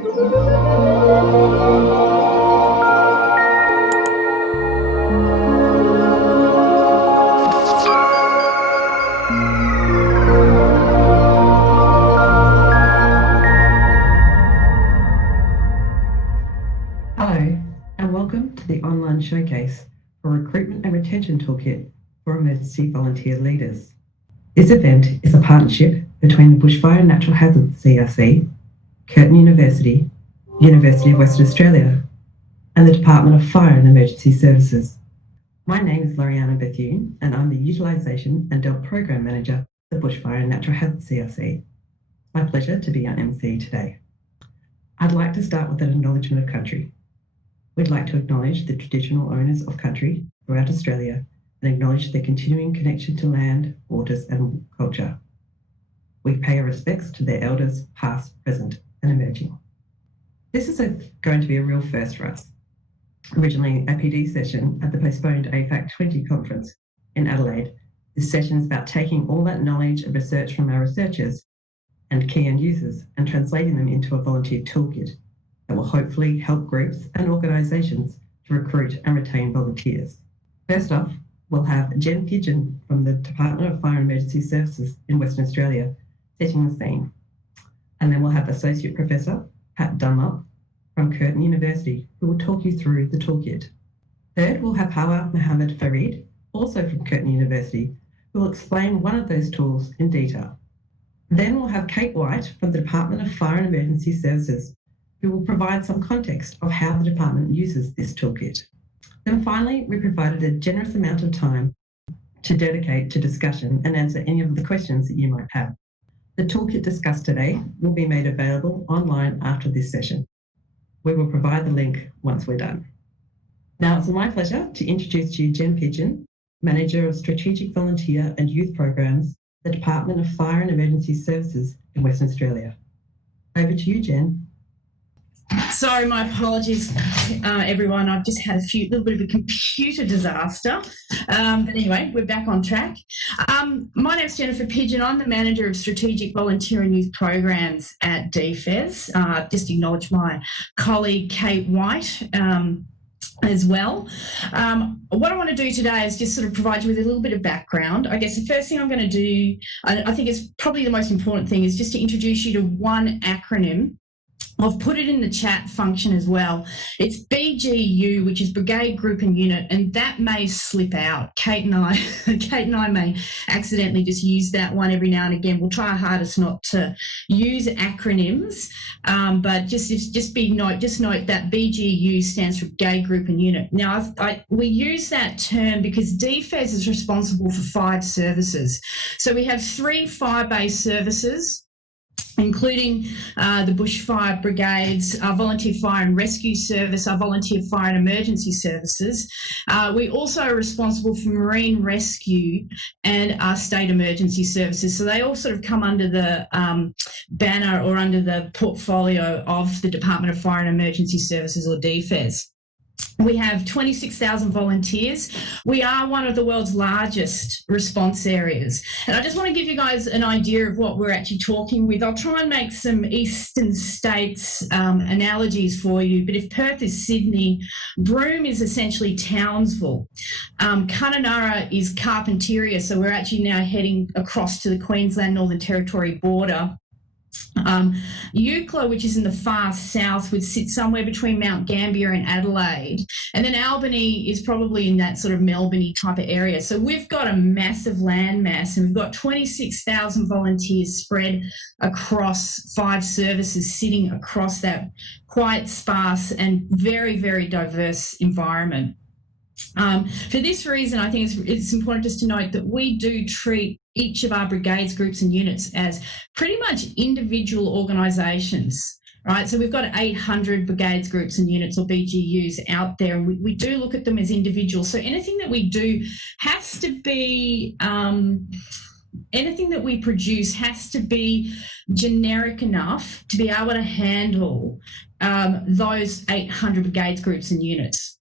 Hello, and welcome to the online showcase for Recruitment and Retention Toolkit for Emergency Volunteer Leaders. This event is a partnership between the Bushfire and Natural Hazards CRC, Curtin University, University of Western Australia, and the Department of Fire and Emergency Services. My name is Loriana Bethune, and I'm the Utilisation and DELP Program Manager for the Bushfire and Natural Hazards CRC. My pleasure to be your MC today. I'd like to start with an acknowledgement of country. We'd like to acknowledge the traditional owners of country throughout Australia and acknowledge their continuing connection to land, waters and culture. We pay our respects to their elders past, present and emerging. This is going to be a real first for us. Originally a PD session at the postponed AFAC 20 conference in Adelaide, this session is about taking all that knowledge and research from our researchers and key end users and translating them into a volunteer toolkit that will hopefully help groups and organisations to recruit and retain volunteers. First off, we'll have Jen Pidgeon from the Department of Fire and Emergency Services in Western Australia setting the scene. And then we'll have Associate Professor Pat Dunlop from Curtin University, who will talk you through the toolkit. Third, we'll have Hawa Farid, also from Curtin University, who will explain one of those tools in detail. Then we'll have Kate White from the Department of Fire and Emergency Services, who will provide some context of how the department uses this toolkit. Then finally, we provided a generous amount of time to dedicate to discussion and answer any of the questions that you might have. The toolkit discussed today will be made available online after this session. We will provide the link once we're done. Now it's my pleasure to introduce to you Jen Pidgeon, Manager of Strategic Volunteer and Youth Programs, the Department of Fire and Emergency Services in Western Australia. Over to you, Jen. Sorry, my apologies, everyone. I've just had a little bit of a computer disaster. But anyway, we're back on track. My name's Jennifer Pidgeon. I'm the Manager of Strategic Volunteer and Youth Programs at DFES. Just acknowledge my colleague, Kate White, as well. What I want to do today is just sort of provide you with a little bit of background. I guess the first thing I'm going to do, I think it's probably the most important thing, is just to introduce you to one acronym. I've put it in the chat function as well. It's BGU, which is Brigade, Group and Unit, and that may slip out. Kate and I may accidentally just use that one every now and again. We'll try our hardest not to use acronyms, but just note that BGU stands for Brigade, Group and Unit. Now, we use that term because DFES is responsible for 5 services. So we have 3 fire-based services, including the Bushfire brigades, our volunteer fire and rescue service, our volunteer fire and emergency services. We also are responsible for marine rescue and our state emergency services. So they all sort of come under the banner or under the portfolio of the Department of Fire and Emergency Services, or DFES. We have 26,000 volunteers. We are one of the world's largest response areas. And I just want to give you guys an idea of what we're actually talking with. I'll try and make some eastern states analogies for you, but if Perth is Sydney, Broome is essentially Townsville. Kununurra is Carpentaria, so we're actually now heading across to the Queensland Northern Territory border. Eucla, which is in the far south, would sit somewhere between Mount Gambier and Adelaide. And then Albany is probably in that sort of Melbourne type of area. So we've got a massive land mass, and we've got 26,000 volunteers spread across 5 services sitting across that quite sparse and very, very diverse environment. For this reason, I think it's important just to note that we do treat each of our brigades, groups and units as pretty much individual organisations, right? So we've got 800 brigades, groups and units, or BGUs out there, and we do look at them as individuals. So anything that we do has to be, anything that we produce has to be generic enough to be able to handle those 800 brigades, groups and units.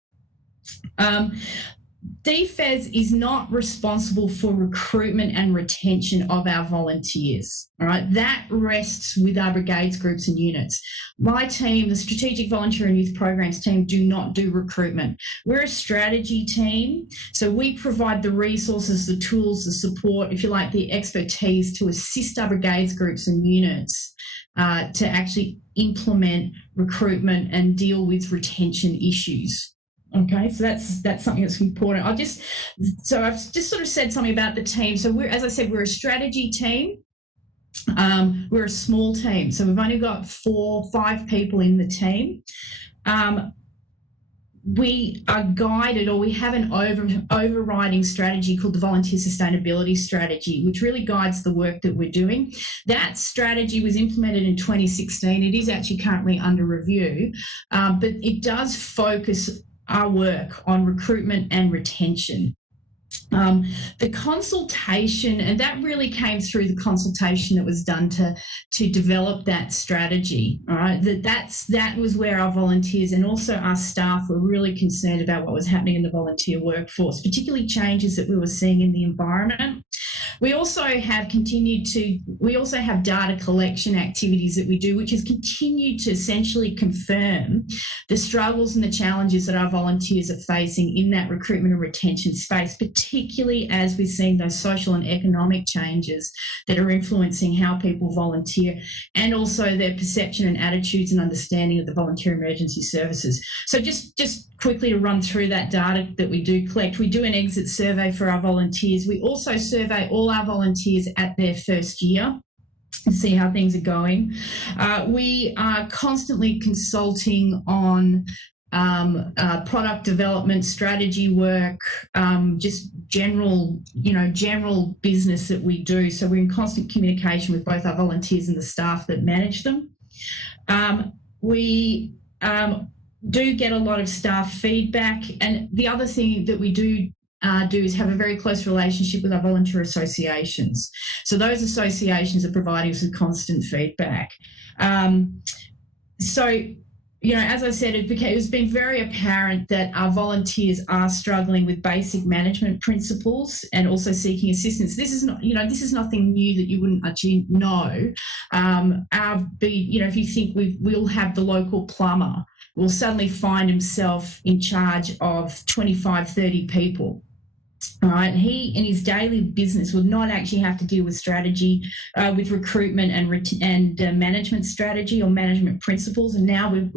DFES is not responsible for recruitment and retention of our volunteers. All right, that rests with our brigades, groups, and units. My team, the Strategic Volunteer and Youth Programs team, do not do recruitment. We're a strategy team, so we provide the resources, the tools, the support, if you like, the expertise to assist our brigades, groups, and units to actually implement recruitment and deal with retention issues. Okay, so that's something that's important. I've just sort of said something about the team. So as I said, we're a strategy team. We're a small team, so we've only got 4-5 people in the team. We are guided, or we have an overriding strategy called the Volunteer Sustainability Strategy, which really guides the work that we're doing. That strategy was implemented in 2016. It is actually currently under review, but it does focus our work on recruitment and retention. The consultation, and that really came through the consultation that was done to develop that strategy. All right, that was where our volunteers and also our staff were really concerned about what was happening in the volunteer workforce, particularly changes that we were seeing in the environment. We also have data collection activities that we do, which has continued to essentially confirm the struggles and the challenges that our volunteers are facing in that recruitment and retention space, particularly as we're seeing those social and economic changes that are influencing how people volunteer, and also their perception and attitudes and understanding of the volunteer emergency services. So just quickly to run through that data that we do collect, we do an exit survey for our volunteers. We also survey all our volunteers at their first year and see how things are going. We are constantly consulting on product development, strategy work, just general business that we do. So we're in constant communication with both our volunteers and the staff that manage them. We do get a lot of staff feedback, and the other thing that we do is have a very close relationship with our volunteer associations. So those associations are providing us with constant feedback. As I said, it's been very apparent that our volunteers are struggling with basic management principles and also seeking assistance. This is nothing new that you wouldn't actually know. If you think we'll have the local plumber will suddenly find himself in charge of 25, 30 people. All right, he in his daily business would not actually have to deal with strategy, with recruitment and management strategy or management principles. And now we've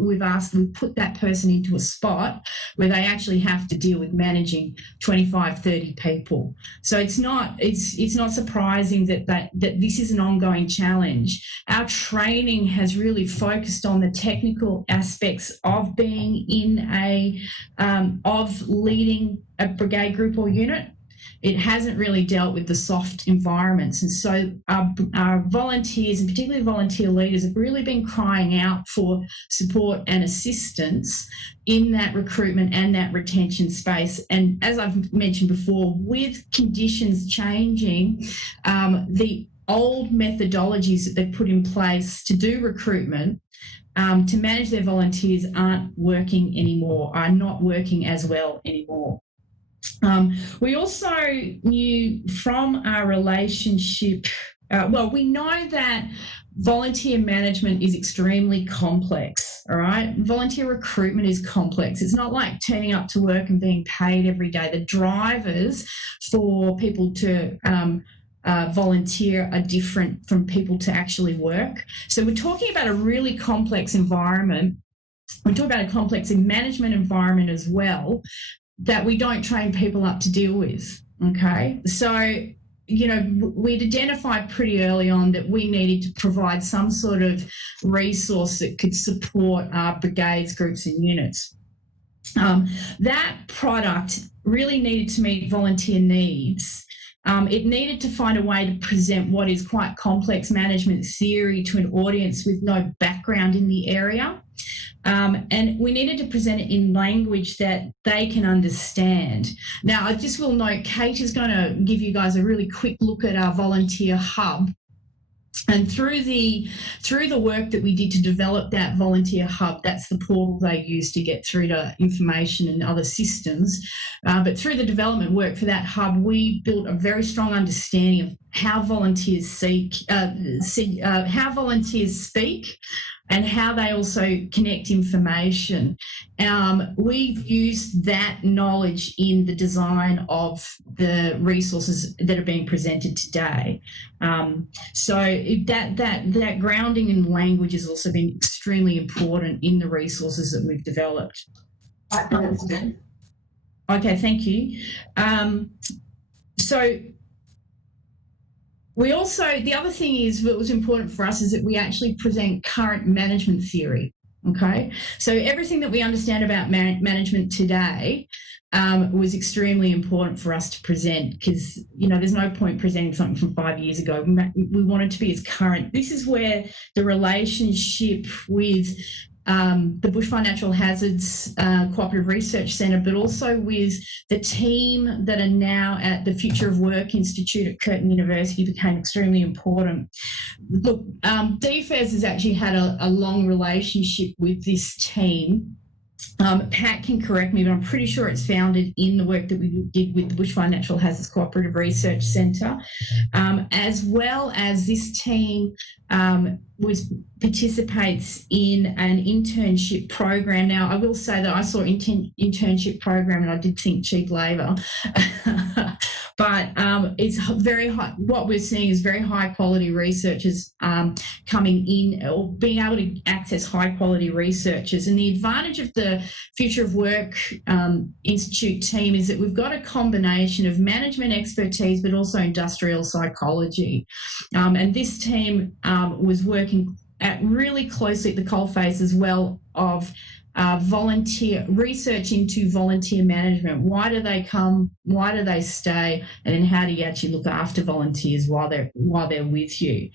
put that person into a spot where they actually have to deal with managing 25, 30 people. So it's not surprising that this is an ongoing challenge. Our training has really focused on the technical aspects of being of leading a brigade, group, or unit. It hasn't really dealt with the soft environments. And so our volunteers, and particularly volunteer leaders, have really been crying out for support and assistance in that recruitment and that retention space. And as I've mentioned before, with conditions changing, the old methodologies that they've put in place to do recruitment to manage their volunteers are not working as well anymore. We also knew from our relationship, we know that volunteer management is extremely complex, all right? Volunteer recruitment is complex. It's not like turning up to work and being paid every day. The drivers for people to volunteer are different from people to actually work. So we're talking about a really complex environment. We talk about a complex management environment as well that we don't train people up to deal with, okay? So, we'd identified pretty early on that we needed to provide some sort of resource that could support our brigades, groups, and units. That product really needed to meet volunteer needs. It needed to find a way to present what is quite complex management theory to an audience with no background in the area. And we needed to present it in language that they can understand. Now, I just will note, Kate is going to give you guys a really quick look at our volunteer hub. And through the work that we did to develop that volunteer hub, that's the portal they use to get through to information and other systems. But through the development work for that hub, we built a very strong understanding of how volunteers speak, and how they also connect information. We've used that knowledge in the design of the resources that are being presented today. So that grounding in language has also been extremely important in the resources that we've developed. I understand. Okay, thank you. So we also, the other thing is that was important for us is that we actually present current management theory. Okay, so everything that we understand about management today was extremely important for us to present, because, you know, there's no point presenting something from 5 years ago. We wanted to be as current. This is where the relationship with the Bushfire Natural Hazards Cooperative Research Centre, but also with the team that are now at the Future of Work Institute at Curtin University, became extremely important. Look, DFES has actually had a long relationship with this team. Pat can correct me, but I'm pretty sure it's founded in the work that we did with the Bushfire Natural Hazards Cooperative Research Centre, as well as this team participates in an internship program. Now, I will say that I saw internship program and I did think cheap labour, but it's very high. What we're seeing is very high quality researchers coming in, or being able to access high quality researchers. And the advantage of the Future of Work Institute team is that we've got a combination of management expertise, but also industrial psychology. And this team was working really closely at the coalface as well of volunteer research into volunteer management. Why do they come? Why do they stay? And then how do you actually look after volunteers while they're with you?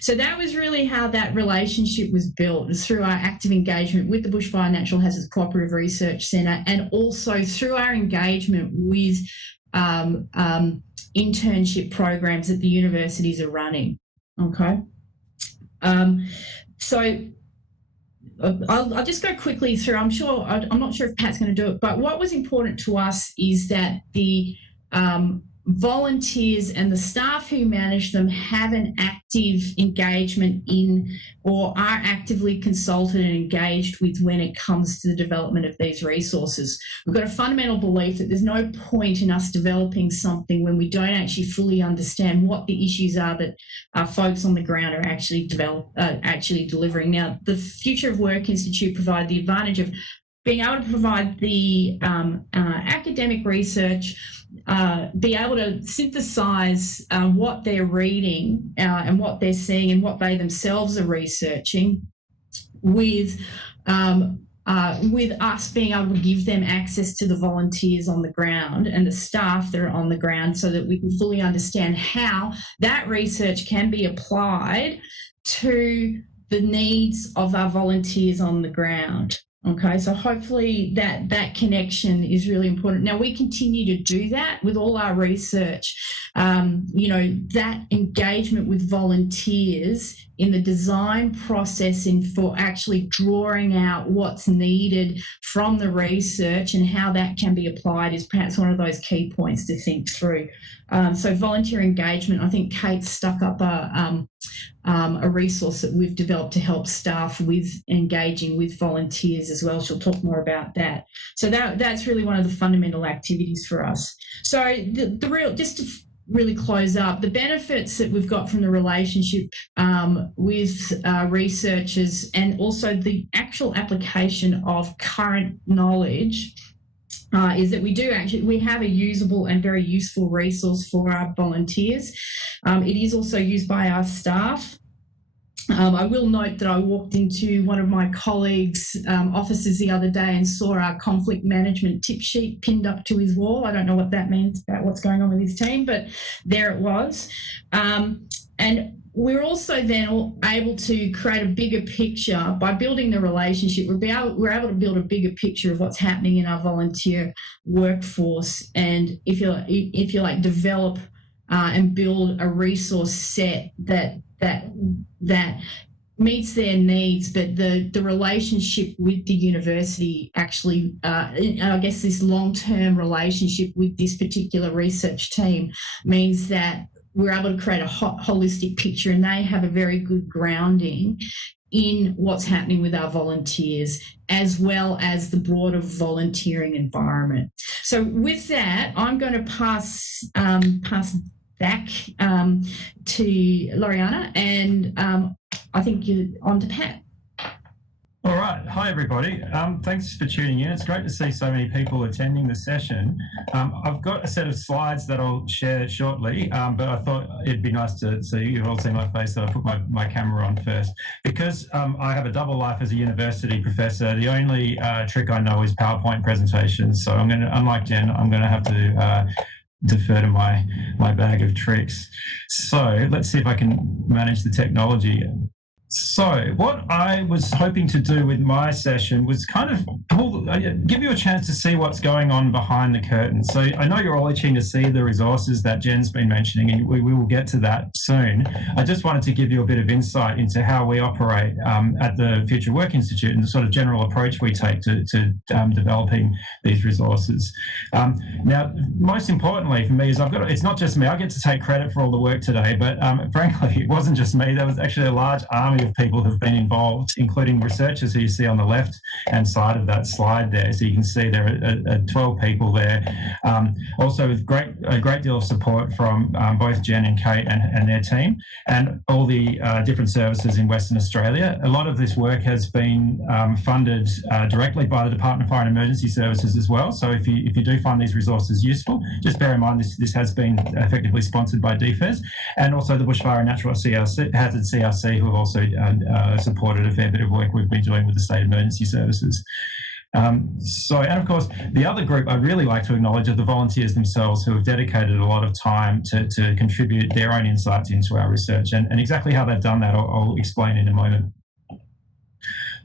So that was really how that relationship was built, was through our active engagement with the Bushfire Natural Hazards Cooperative Research Centre, and also through our engagement with internship programs that the universities are running. Okay. So I'll just go quickly through. I'm not sure if Pat's going to do it, but what was important to us is that the volunteers and the staff who manage them have an active engagement in, or are actively consulted and engaged with when it comes to the development of these resources. We've got a fundamental belief that there's no point in us developing something when we don't actually fully understand what the issues are that our folks on the ground are actually delivering. Now, the Future of Work Institute provided the advantage of being able to provide the academic research, be able to synthesize what they're reading and what they're seeing and what they themselves are researching, with us being able to give them access to the volunteers on the ground and the staff that are on the ground, so that we can fully understand how that research can be applied to the needs of our volunteers on the ground. Okay, so hopefully that connection is really important. Now, we continue to do that with all our research. That engagement with volunteers in the design process, for actually drawing out what's needed from the research and how that can be applied, is perhaps one of those key points to think through. So volunteer engagement, I think Kate stuck up a resource that we've developed to help staff with engaging with volunteers as well. She'll talk more about that. So that's really one of the fundamental activities for us. So just to really close up, the benefits that we've got from the relationship with researchers, and also the actual application of current knowledge, is that we have a usable and very useful resource for our volunteers. It is also used by our staff. I will note that I walked into one of my colleagues' offices the other day and saw our conflict management tip sheet pinned up to his wall. I don't know what that means about what's going on with his team, but there it was. And we're also then able to create a bigger picture by building the relationship. We're able to build a bigger picture of what's happening in our volunteer workforce, and if you like, develop and build a resource set that that meets their needs, but the relationship with the university actually, I guess this long-term relationship with this particular research team means that we're able to create a holistic picture, and they have a very good grounding in what's happening with our volunteers, as well as the broader volunteering environment. So with that, I'm going to pass back to Loriana, and I think you're on to Pat. All right. Hi, everybody. Thanks for tuning in. It's great to see so many people attending the session. I've got a set of slides that I'll share shortly, but I thought it'd be nice to see you've all seen my face, so I put my camera on first. Because I have a double life as a university professor, the only trick I know is PowerPoint presentations. So I'm going to, unlike Jen, I'm going to have to defer to my bag of tricks. So let's see if I can manage the technology. So what I was hoping to do with my session was kind of give you a chance to see what's going on behind the curtain. So I know you're all itching to see the resources that Jen's been mentioning, and we will get to that soon. I just wanted to give you a bit of insight into how we operate at the Future Work Institute and the sort of general approach we take to developing these resources. Now, most importantly for me is it's not just me, I get to take credit for all the work today, but frankly, it wasn't just me. There was actually a large army of people who've been involved, including researchers who you see on the left-hand side of that slide there. So you can see there are 12 people there. Also with a great deal of support from both Jen and Kate and their team, and all the different services in Western Australia. A lot of this work has been funded directly by the Department of Fire and Emergency Services as well. So if you do find these resources useful, just bear in mind this has been effectively sponsored by DFES, and also the Bushfire and Natural Hazard CRC, who have also supported a fair bit of work we've been doing with the state emergency services. And of course, the other group I really like to acknowledge are the volunteers themselves, who have dedicated a lot of time to contribute their own insights into our research. And exactly how they've done that, I'll explain in a moment.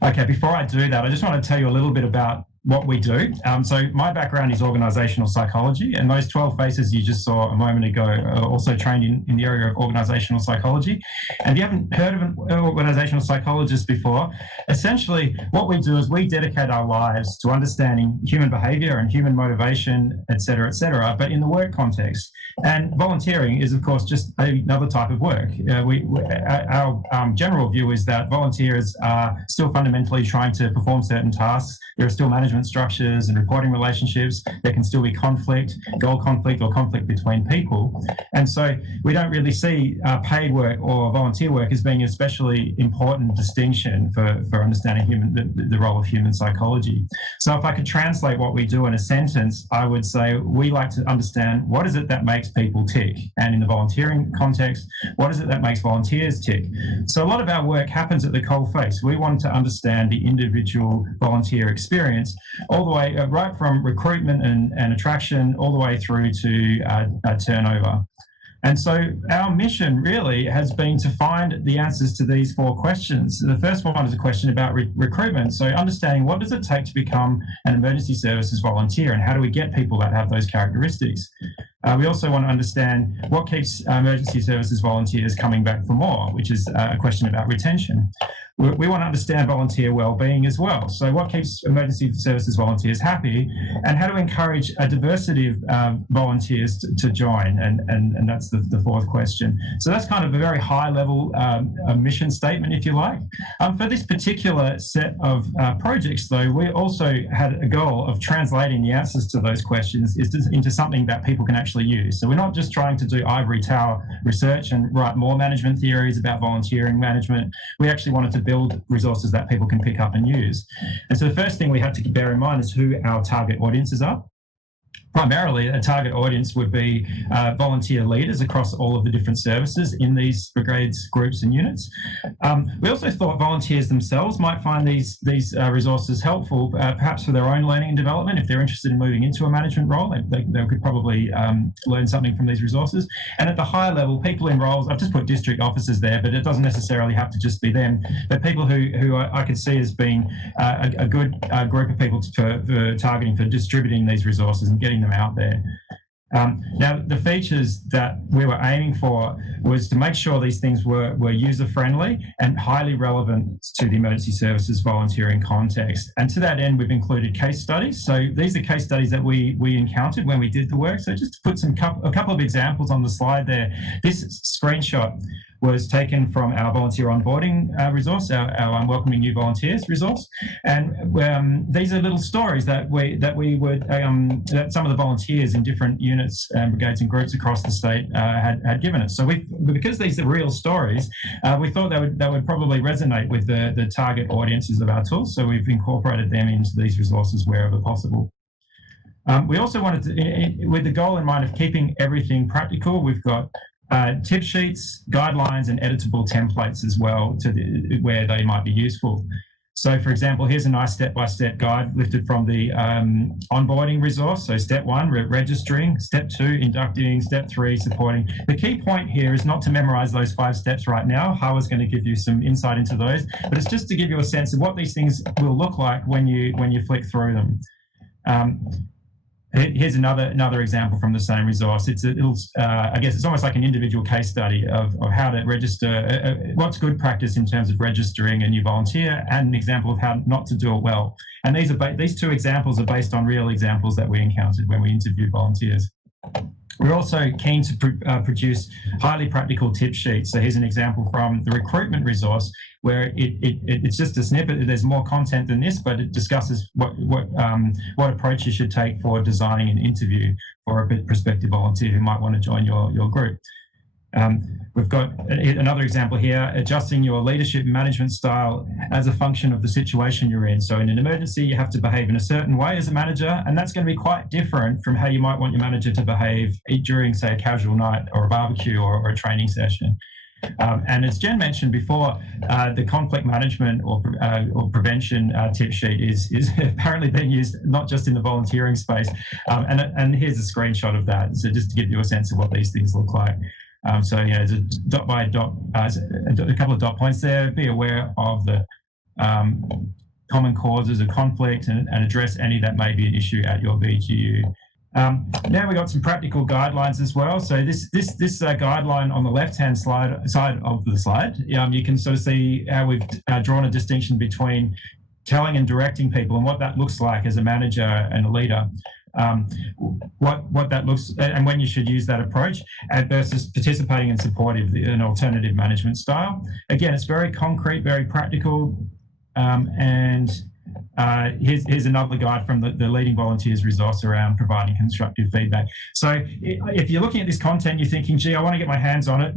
Okay, before I do that, I just want to tell you a little bit about what we do. So my background is organisational psychology, and those 12 faces you just saw a moment ago are also trained in the area of organisational psychology. And if you haven't heard of an organisational psychologist before, essentially what we do is we dedicate our lives to understanding human behaviour and human motivation, et cetera, but in the work context. And volunteering is, of course, just another type of work. Our general view is that volunteers are still fundamentally trying to perform certain tasks. There are still management structures and reporting relationships. There can still be conflict, goal conflict, or conflict between people. And so we don't really see paid work or volunteer work as being an especially important distinction for understanding the role of human psychology. So if I could translate what we do in a sentence, I would say we like to understand what is it that makes people tick. And in the volunteering context, what is it that makes volunteers tick? So a lot of our work happens at the coalface. We want to understand the individual volunteer experience, all the way right from recruitment and attraction, all the way through to turnover. And so our mission really has been to find the answers to these 4 questions. The first one is a question about recruitment. So understanding what does it take to become an emergency services volunteer, and how do we get people that have those characteristics? We also want to understand what keeps emergency services volunteers coming back for more, which is a question about retention. We want to understand volunteer well-being as well. So what keeps emergency services volunteers happy, and how to encourage a diversity of volunteers to join, and that's the 4th question. So that's kind of a very high-level mission statement, if you like. For this particular set of projects, though, we also had a goal of translating the answers to those questions into something that people can actually use. So we're not just trying to do ivory tower research and write more management theories about volunteering management. We actually wanted to build resources that people can pick up and use. And so the first thing we have to bear in mind is who our target audiences are. Primarily, a target audience would be volunteer leaders across all of the different services in these brigades, groups and units. We also thought volunteers themselves might find these resources helpful, perhaps for their own learning and development. If they're interested in moving into a management role, they could probably learn something from these resources. And at the higher level, people in roles, I've just put district officers there, but it doesn't necessarily have to just be them, but people who I could see as being a good group of people for targeting, for distributing these resources and getting them out there. Now, the features that we were aiming for was to make sure these things were user-friendly and highly relevant to the emergency services volunteering context. And to that end, we've included case studies. So these are case studies that we encountered when we did the work. So just to put a couple of examples on the slide there. This screenshot was taken from our volunteer onboarding resource, our welcoming new volunteers resource, and these are little stories that that some of the volunteers in different units and brigades and groups across the state had given us. So because these are real stories, we thought that would probably resonate with the target audiences of our tools. So we've incorporated them into these resources wherever possible. We also wanted to, with the goal in mind of keeping everything practical, we've got tip sheets, guidelines, and editable templates as well where they might be useful. So, for example, here's a nice step-by-step guide lifted from the onboarding resource. So step 1, registering, step 2, inducting, step 3, supporting. The key point here is not to memorize those 5 steps right now. Hawa's going to give you some insight into those, but it's just to give you a sense of what these things will look like when you flick through them. Here's another example from the same resource. It's a little, I guess it's almost like an individual case study of how to register, what's good practice in terms of registering a new volunteer, and an example of how not to do it well. And these 2 examples are based on real examples that we encountered when we interviewed volunteers. We're also keen to produce highly practical tip sheets. So here's an example from the recruitment resource where it's just a snippet. There's more content than this, but it discusses what approach you should take for designing an interview for a prospective volunteer who might want to join your group. We've got another example here, adjusting your leadership management style as a function of the situation you're in. So in an emergency, you have to behave in a certain way as a manager, and that's going to be quite different from how you might want your manager to behave during, say, a casual night or a barbecue or a training session. And as Jen mentioned before, the conflict management or prevention tip sheet is apparently being used not just in the volunteering space. And here's a screenshot of that. So just to give you a sense of what these things look like. So, you know, there's a dot by dot, a couple of dot points there. Be aware of the common causes of conflict and address any that may be an issue at your VGU. Now we've got some practical guidelines as well. So this guideline on the left-hand side of the slide, you can sort of see how we've drawn a distinction between telling and directing people and what that looks like as a manager and a leader. What that looks and when you should use that approach versus participating in supportive, an alternative management style. Again, it's very concrete, very practical, and here's another guide from the Leading Volunteers resource around providing constructive feedback. So if you're looking at this content, you're thinking, gee, I want to get my hands on it.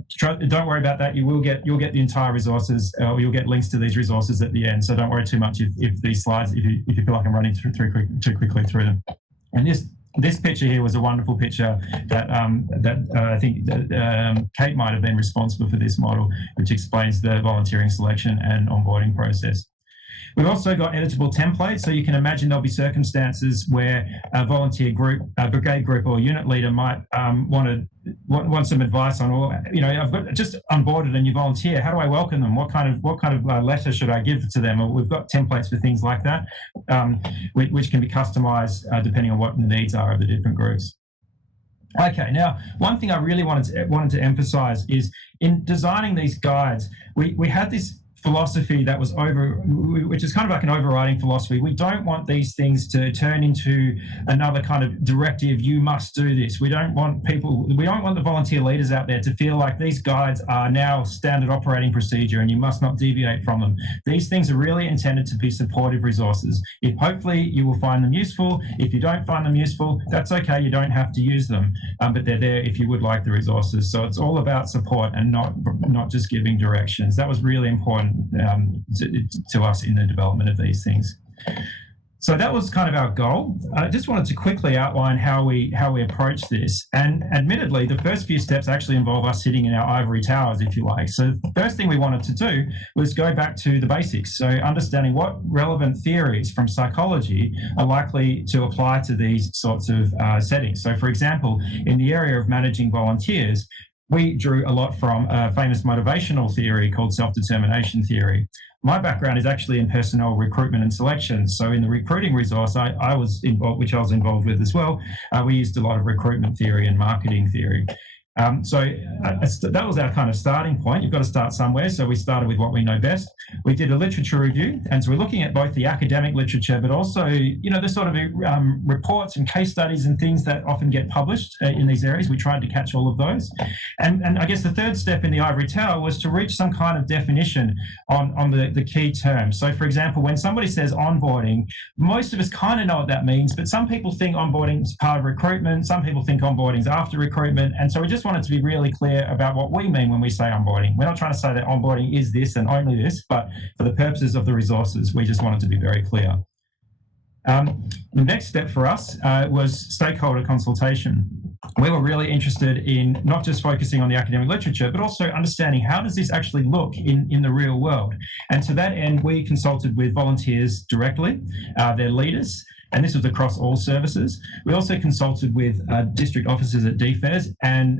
Don't worry about that. You'll get the entire resources, or you'll get links to these resources at the end. So don't worry too much if these slides, if you feel like I'm running too quickly through them. And this picture here was a wonderful picture that I think that, Kate might have been responsible for this model, which explains the volunteering selection and onboarding process. We've also got editable templates, so you can imagine there'll be circumstances where a volunteer group, a brigade group or unit leader might want some advice on, or, you know, I've got just onboarded a new volunteer. How do I welcome them? What kind of letter should I give to them? We've got templates for things like that, which can be customized depending on what the needs are of the different groups. Okay, now one thing I really wanted to emphasize is in designing these guides, we had this philosophy that was which is kind of like an overriding philosophy. We don't want these things to turn into another kind of directive, you must do this. We don't want the volunteer leaders out there to feel like these guides are now standard operating procedure and you must not deviate from them. These things are really intended to be supportive resources. Hopefully you will find them useful. If you don't find them useful, that's okay, you don't have to use them, but they're there if you would like the resources. So it's all about support and not just giving directions. That was really important to us in the development of these things. So that was kind of our goal. I just wanted to quickly outline how we approach this. And admittedly, the first few steps actually involve us sitting in our ivory towers, if you like. So the first thing we wanted to do was go back to the basics. So understanding what relevant theories from psychology are likely to apply to these sorts of settings. So for example, in the area of managing volunteers, we drew a lot from a famous motivational theory called self-determination theory. My background is actually in personnel recruitment and selection. So in the recruiting resource I was involved, which I was involved with as well, we used a lot of recruitment theory and marketing theory. That was our kind of starting point. You've got to start somewhere. So we started with what we know best. We did a literature review. And so we're looking at both the academic literature, but also, the sort of reports and case studies and things that often get published in these areas. We tried to catch all of those. And I guess the third step in the ivory tower was to reach some kind of definition on the key terms. So for example, when somebody says onboarding, most of us kind of know what that means, but some people think onboarding is part of recruitment. Some people think onboarding is after recruitment. And so we just wanted to be really clear about what we mean when we say onboarding. We're not trying to say that onboarding is this and only this, but for the purposes of the resources, we just wanted to be very clear. The next step for us was stakeholder consultation. We were really interested in not just focusing on the academic literature, but also understanding how does this actually look in the real world. And to that end, we consulted with volunteers directly, their leaders, and this was across all services. We also consulted with district officers at DFES and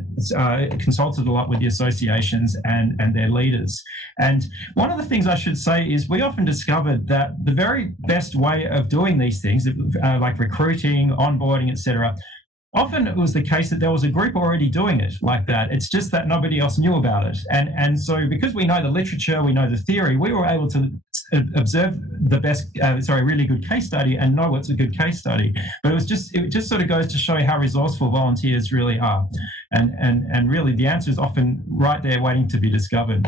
consulted a lot with the associations and their leaders. And one of the things I should say is we often discovered that the very best way of doing these things, like recruiting, onboarding, etc., often it was the case that there was a group already doing it like that. It's just that nobody else knew about it. And so because we know the literature, we know the theory, we were able to observe the best, really good case study and know what's a good case study. But it just sort of goes to show how resourceful volunteers really are. And really the answer is often right there waiting to be discovered.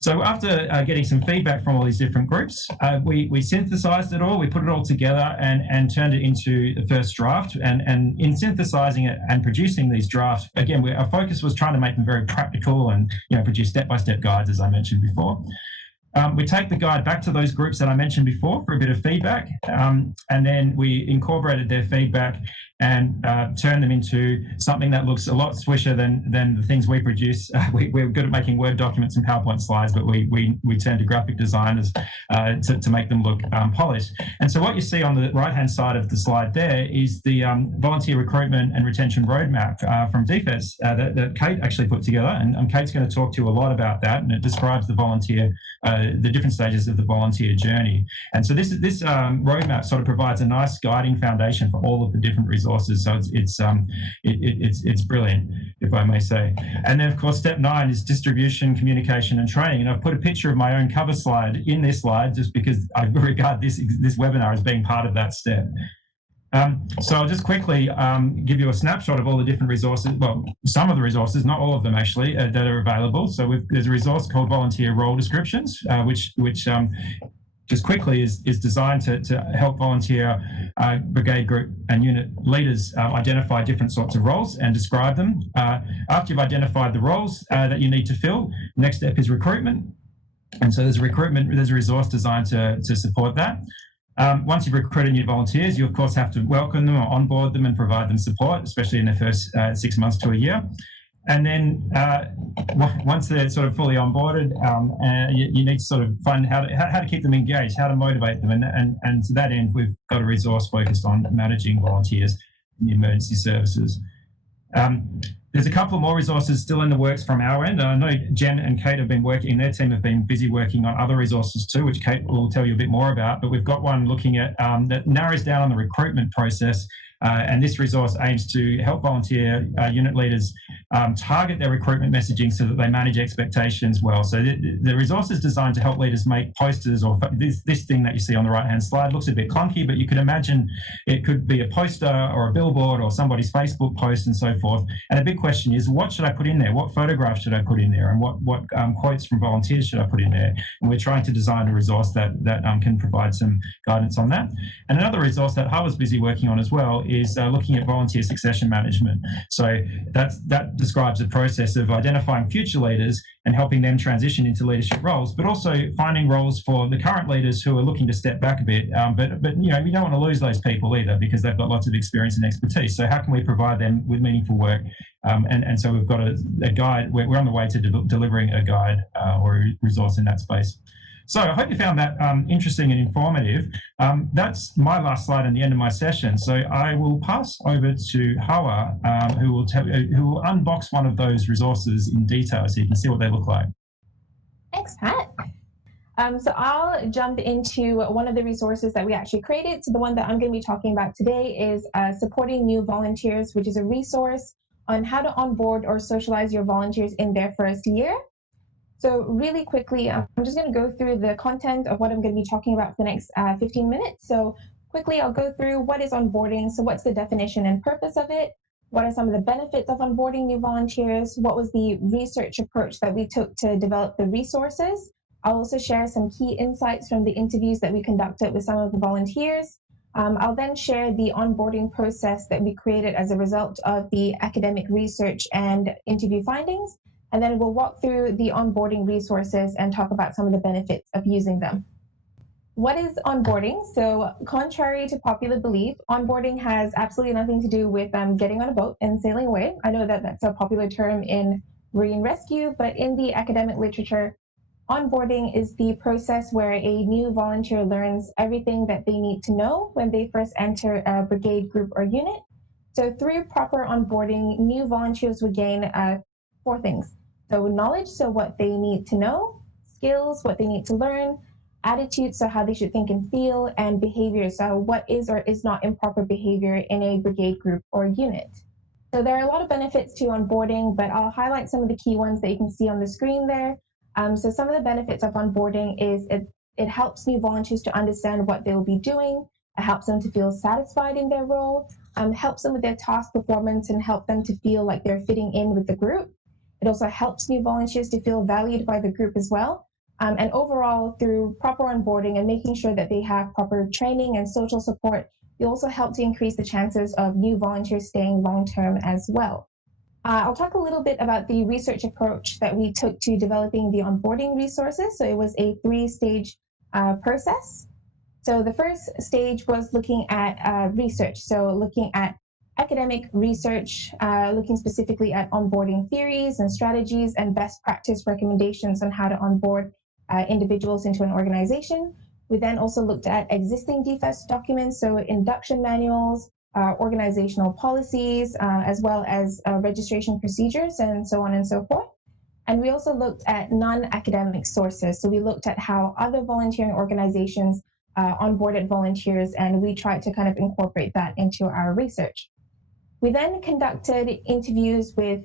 So after getting some feedback from all these different groups, we synthesized it all, we put it all together and turned it into the first draft. And in synthesizing it and producing these drafts, again, our focus was trying to make them very practical and produce step-by-step guides, as I mentioned before. We take the guide back to those groups that I mentioned before for a bit of feedback, and then we incorporated their feedback and turn them into something that looks a lot swisher than the things we produce. We're good at making Word documents and PowerPoint slides, but we turn to graphic designers to make them look polished. And so what you see on the right-hand side of the slide there is the volunteer recruitment and retention roadmap from DFES that Kate actually put together. And Kate's going to talk to you a lot about that, and it describes the volunteer, the different stages of the volunteer journey. And so this roadmap sort of provides a nice guiding foundation for all of the different resources. So it's brilliant, if I may say. And then of course step 9 is distribution, communication and training. And I've put a picture of my own cover slide in this slide just because I regard this webinar as being part of that step. So I'll just quickly give you a snapshot of all the different resources, well, some of the resources, not all of them actually, that are available. So there's a resource called Volunteer Role Descriptions, which just quickly is designed to help volunteer brigade group and unit leaders identify different sorts of roles and describe them. After you've identified the roles that you need to fill, next step is recruitment. And so there's a resource designed to support that. Once you've recruited new volunteers, you of course have to welcome them or onboard them and provide them support, especially in their first 6 months to a year. And then once they're sort of fully onboarded, you need to sort of find how to keep them engaged, how to motivate them. And to that end, we've got a resource focused on managing volunteers in the emergency services. There's a couple more resources still in the works from our end. I know Jen and Kate have been working, their team have been busy working on other resources too, which Kate will tell you a bit more about, but we've got one looking at that narrows down on the recruitment process. And this resource aims to help volunteer unit leaders target their recruitment messaging so that they manage expectations well. So the resource is designed to help leaders make posters, or this thing that you see on the right-hand slide looks a bit clunky, but you can imagine it could be a poster or a billboard or somebody's Facebook post and so forth. And a big question is, what should I put in there? What photographs should I put in there? And what quotes from volunteers should I put in there? And we're trying to design a resource that can provide some guidance on that. And another resource that Hawa's busy working on as well is looking at volunteer succession management. So that describes the process of identifying future leaders and helping them transition into leadership roles, but also finding roles for the current leaders who are looking to step back a bit. But you know, we don't want to lose those people either because they've got lots of experience and expertise. So how can we provide them with meaningful work? And so we've got a guide. We're on the way to delivering a guide or a resource in that space. So I hope you found that interesting and informative. That's my last slide and the end of my session. So I will pass over to Hawa, who will unbox one of those resources in detail so you can see what they look like. Thanks, Pat. So I'll jump into one of the resources that we actually created. So the one that I'm going to be talking about today is Supporting New Volunteers, which is a resource on how to onboard or socialize your volunteers in their first year. So really quickly, I'm just going to go through the content of what I'm going to be talking about for the next 15 minutes. So quickly, I'll go through what is onboarding. So what's the definition and purpose of it? What are some of the benefits of onboarding new volunteers? What was the research approach that we took to develop the resources? I'll also share some key insights from the interviews that we conducted with some of the volunteers. I'll then share the onboarding process that we created as a result of the academic research and interview findings. And then we'll walk through the onboarding resources and talk about some of the benefits of using them. What is onboarding? So contrary to popular belief, onboarding has absolutely nothing to do with getting on a boat and sailing away. I know that that's a popular term in marine rescue, but in the academic literature, onboarding is the process where a new volunteer learns everything that they need to know when they first enter a brigade, group, or unit. So through proper onboarding, new volunteers would gain 4 things. So knowledge, so what they need to know, skills, what they need to learn, attitude, so how they should think and feel, and behavior, so what is or is not improper behavior in a brigade, group, or unit. So there are a lot of benefits to onboarding, but I'll highlight some of the key ones that you can see on the screen there. So some of the benefits of onboarding is it helps new volunteers to understand what they'll be doing. It helps them to feel satisfied in their role, helps them with their task performance, and help them to feel like they're fitting in with the group. It also helps new volunteers to feel valued by the group as well. And overall, through proper onboarding and making sure that they have proper training and social support, it also help to increase the chances of new volunteers staying long-term as well. I'll talk a little bit about the research approach that we took to developing the onboarding resources. So it was a 3-stage process. So the first stage was looking at research. So looking at academic research, looking specifically at onboarding theories and strategies and best practice recommendations on how to onboard individuals into an organization. We then also looked at existing DFES documents, so induction manuals, organizational policies, as well as registration procedures, and so on and so forth. And we also looked at non-academic sources. So we looked at how other volunteering organizations onboarded volunteers, and we tried to kind of incorporate that into our research. We then conducted interviews with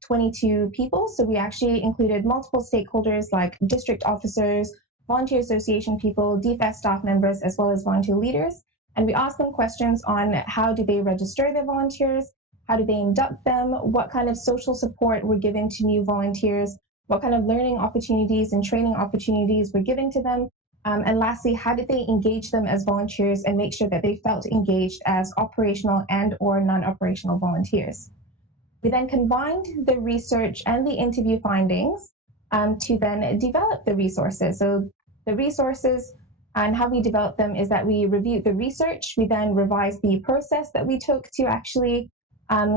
22 people. So we actually included multiple stakeholders like district officers, volunteer association people, DFES staff members, as well as volunteer leaders. And we asked them questions on how do they register their volunteers, how do they induct them, what kind of social support were given to new volunteers, what kind of learning opportunities and training opportunities were given to them, and lastly, how did they engage them as volunteers and make sure that they felt engaged as operational and or non-operational volunteers. We then combined the research and the interview findings to then develop the resources. So the resources and how we developed them is that we reviewed the research, we then revised the process that we took to actually,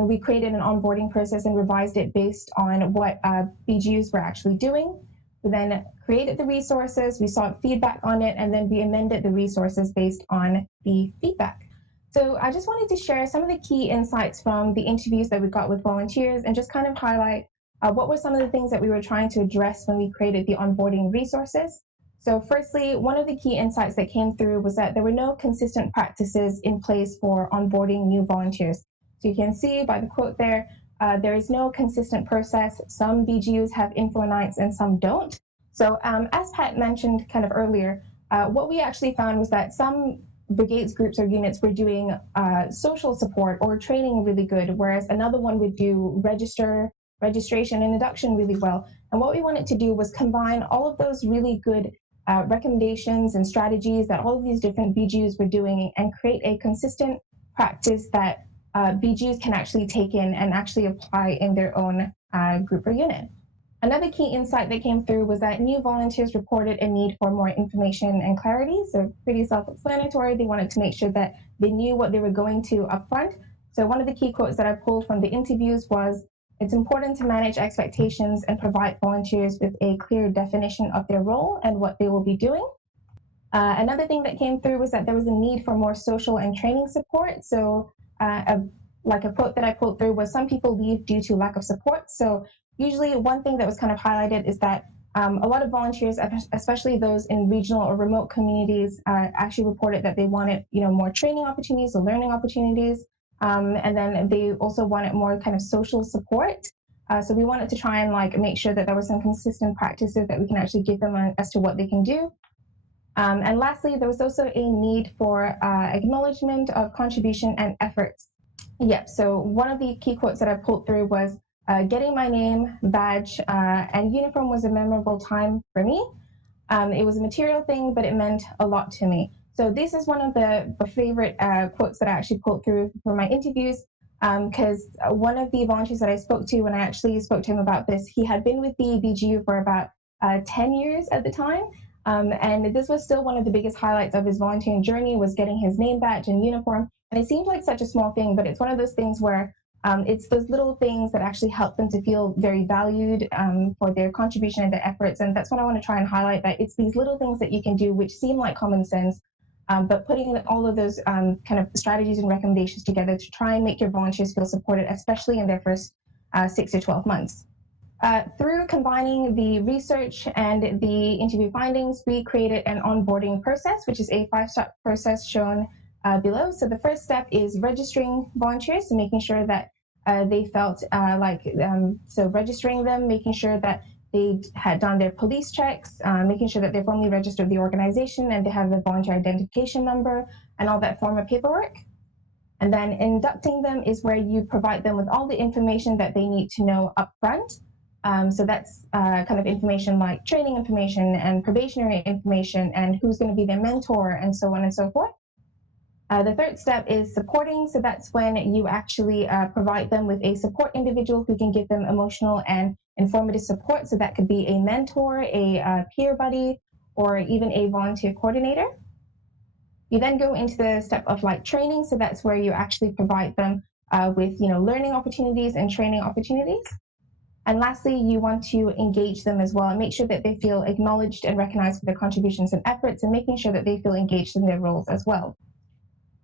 we created an onboarding process and revised it based on what BGUs were actually doing. We then created the resources, we sought feedback on it, and then we amended the resources based on the feedback. So I just wanted to share some of the key insights from the interviews that we got with volunteers and just kind of highlight what were some of the things that we were trying to address when we created the onboarding resources. So firstly, one of the key insights that came through was that there were no consistent practices in place for onboarding new volunteers. So you can see by the quote there, there is no consistent process. Some BGUs have info nights and some don't. So as Pat mentioned kind of earlier, what we actually found was that some brigades, groups, or units were doing social support or training really good, whereas another one would do registration and induction really well. And what we wanted to do was combine all of those really good recommendations and strategies that all of these different BGUs were doing and create a consistent practice that BGUs can actually take in and actually apply in their own group or unit. Another key insight that came through was that new volunteers reported a need for more information and clarity. So pretty self-explanatory. They wanted to make sure that they knew what they were going to upfront. So one of the key quotes that I pulled from the interviews was, It's important to manage expectations and provide volunteers with a clear definition of their role and what they will be doing. Another thing that came through was that there was a need for more social and training support. So like a quote that I pulled through was, some people leave due to lack of support. So usually one thing that was kind of highlighted is that a lot of volunteers, especially those in regional or remote communities, actually reported that they wanted, more training opportunities or learning opportunities. And then they also wanted more kind of social support. So we wanted to try and make sure that there were some consistent practices that we can actually give them as to what they can do. And lastly, there was also a need for acknowledgement of contribution and efforts. Yep, so one of the key quotes that I pulled through was, getting my name, badge, and uniform was a memorable time for me. It was a material thing, but it meant a lot to me. So this is one of the favorite quotes that I actually pulled through for my interviews, because one of the volunteers that I spoke to, when I actually spoke to him about this, he had been with the BGU for about 10 years at the time. And this was still one of the biggest highlights of his volunteering journey, was getting his name badge and uniform. And it seems like such a small thing, but it's one of those things where it's those little things that actually help them to feel very valued for their contribution and their efforts. And that's what I want to try and highlight, that it's these little things that you can do which seem like common sense, but putting all of those kind of strategies and recommendations together to try and make your volunteers feel supported, especially in their first 6 to 12 months. Through combining the research and the interview findings, we created an onboarding process, which is a 5-step process shown below. So the first step is registering volunteers, so making sure that they felt so registering them, making sure that they had done their police checks, making sure that they're formally registered with the organization and they have the volunteer identification number and all that form of paperwork. And then inducting them is where you provide them with all the information that they need to know up front. So that's kind of information like training information and probationary information and who's going to be their mentor and so on and so forth. The third step is supporting. So that's when you actually provide them with a support individual who can give them emotional and informative support. So that could be a mentor, a peer buddy, or even a volunteer coordinator. You then go into the step of training. So that's where you actually provide them with learning opportunities and training opportunities. And lastly, you want to engage them as well and make sure that they feel acknowledged and recognized for their contributions and efforts, and making sure that they feel engaged in their roles as well.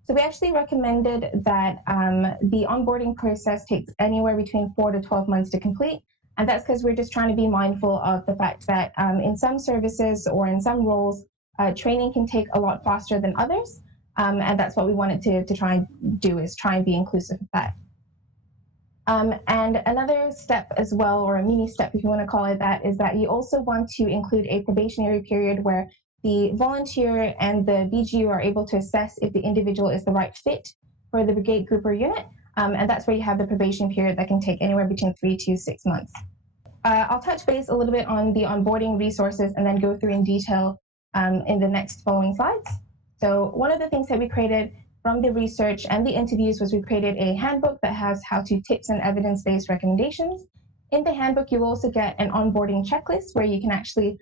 So we actually recommended that the onboarding process takes anywhere between 4 to 12 months to complete. And that's because we're just trying to be mindful of the fact that in some services or in some roles, training can take a lot faster than others. And that's what we wanted to try and do, is try and be inclusive of that. And another step as well, or a mini step if you want to call it that, is that you also want to include a probationary period where the volunteer and the BGU are able to assess if the individual is the right fit for the brigade, group, or unit. And that's where you have the probation period that can take anywhere between 3 to 6 months. I'll touch base a little bit on the onboarding resources and then go through in detail in the next following slides. So one of the things that we created from the research and the interviews was we created a handbook that has how-to tips and evidence-based recommendations. In the handbook, you will also get an onboarding checklist where you can actually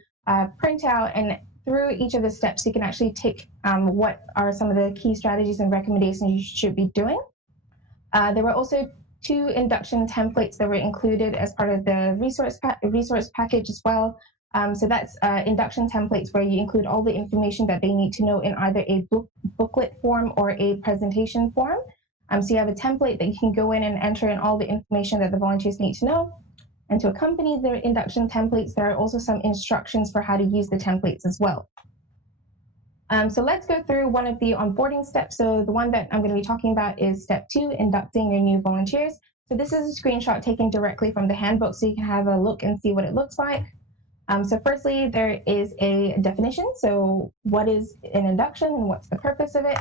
print out, and through each of the steps, you can actually tick what are some of the key strategies and recommendations you should be doing. There were also 2 induction templates that were included as part of the resource package as well. So that's induction templates where you include all the information that they need to know in either a booklet form or a presentation form. So you have a template that you can go in and enter in all the information that the volunteers need to know. And to accompany the induction templates, there are also some instructions for how to use the templates as well. So let's go through one of the onboarding steps. So the one that I'm going to be talking about is step 2, inducting your new volunteers. So this is a screenshot taken directly from the handbook, so you can have a look and see what it looks like. So firstly, there is a definition. So what is an induction and what's the purpose of it?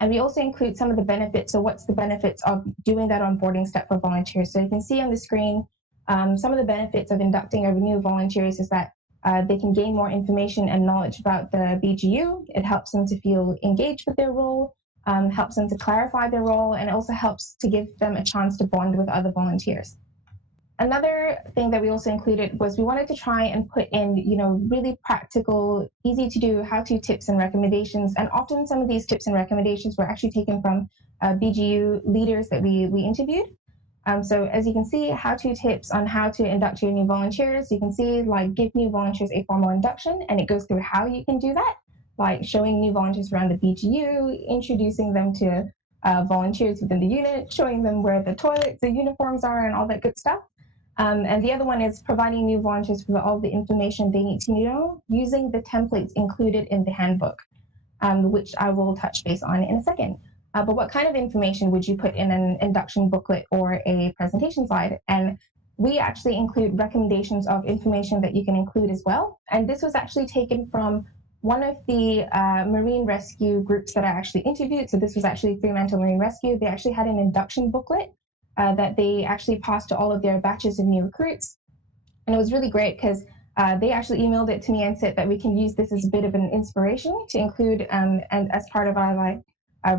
And we also include some of the benefits. So what's the benefits of doing that onboarding step for volunteers? So you can see on the screen, some of the benefits of inducting our new volunteers is that they can gain more information and knowledge about the BGU. It helps them to feel engaged with their role, helps them to clarify their role, and also helps to give them a chance to bond with other volunteers. Another thing that we also included was we wanted to try and put in, really practical, easy to do how-to tips and recommendations. And often some of these tips and recommendations were actually taken from BGU leaders that we interviewed. So as you can see, how-to tips on how to induct your new volunteers. You can see like give new volunteers a formal induction, and it goes through how you can do that, like showing new volunteers around the BGU, introducing them to volunteers within the unit, showing them where the toilets, the uniforms are, and all that good stuff. And the other one is providing new volunteers with all the information they need to know using the templates included in the handbook, which I will touch base on in a second. But what kind of information would you put in an induction booklet or a presentation slide? And we actually include recommendations of information that you can include as well. And this was actually taken from one of the marine rescue groups that I actually interviewed. So this was actually Fremantle Marine Rescue. They actually had an induction booklet that they actually passed to all of their batches of new recruits. And it was really great because they actually emailed it to me and said that we can use this as a bit of an inspiration to include and as part of our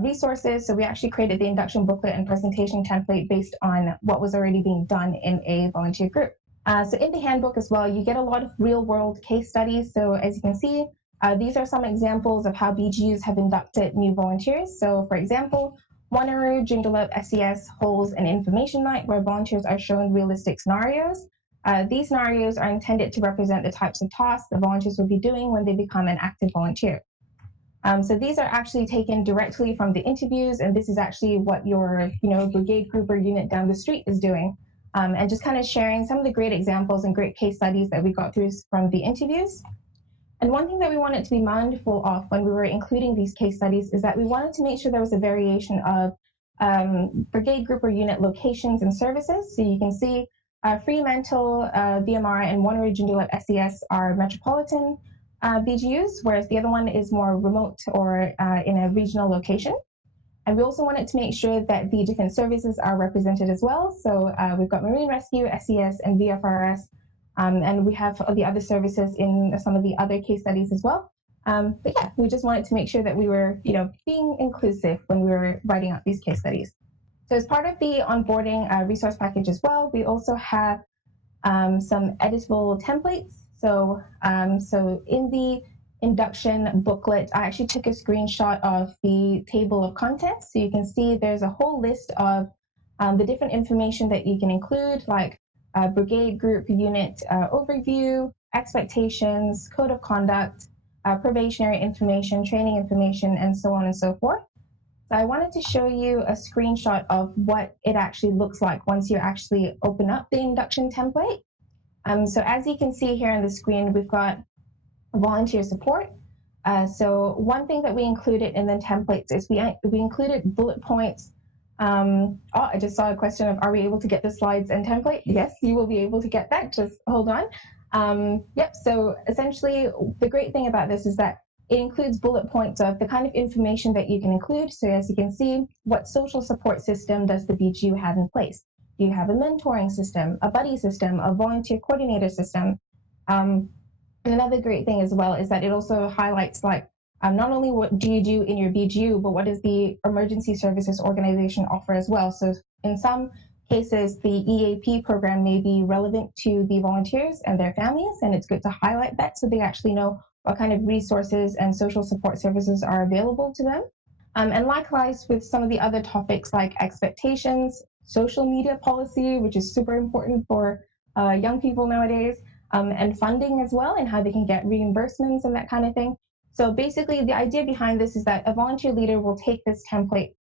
resources. So we actually created the induction booklet and presentation template based on what was already being done in a volunteer group. So in the handbook as well, you get a lot of real world case studies. So as you can see, these are some examples of how BGUs have inducted new volunteers. So for example, Wanneroo Dunlop SES holds an information night where volunteers are shown realistic scenarios. These scenarios are intended to represent the types of tasks the volunteers will be doing when they become an active volunteer. So these are actually taken directly from the interviews, and this is actually what your brigade group or unit down the street is doing. And just kind of sharing some of the great examples and great case studies that we got through from the interviews. And one thing that we wanted to be mindful of when we were including these case studies is that we wanted to make sure there was a variation of brigade group or unit locations and services. So you can see Fremantle, VMR, and Wanneroo Dunlop SES are metropolitan BGUs, whereas the other one is more remote or in a regional location. And we also wanted to make sure that the different services are represented as well. So we've got Marine Rescue, SES, and VFRS. And we have the other services in some of the other case studies as well. But yeah, we just wanted to make sure that we were, being inclusive when we were writing out these case studies. So as part of the onboarding resource package as well, we also have some editable templates. So, so in the induction booklet, I actually took a screenshot of the table of contents. So you can see there's a whole list of the different information that you can include, like brigade group unit overview, expectations, code of conduct, probationary information, training information, and so on and so forth. So I wanted to show you a screenshot of what it actually looks like once you actually open up the induction template. So as you can see here on the screen, we've got volunteer support. So one thing that we included in the templates is we included bullet points. I just saw a question of, are we able to get the slides and template? Yes, you will be able to get that. Just hold on. Yep. So essentially, the great thing about this is that it includes bullet points of the kind of information that you can include. So as you can see, what social support system does the BGU have in place? Do you have a mentoring system, a buddy system, a volunteer coordinator system? And another great thing as well is that it also highlights not only what do you do in your BGU, but what does the emergency services organization offer as well. So in some cases, the EAP program may be relevant to the volunteers and their families, and it's good to highlight that so they actually know what kind of resources and social support services are available to them. And likewise with some of the other topics like expectations, social media policy, which is super important for young people nowadays, and funding as well, and how they can get reimbursements and that kind of thing. So basically, the idea behind this is that a volunteer leader will take this template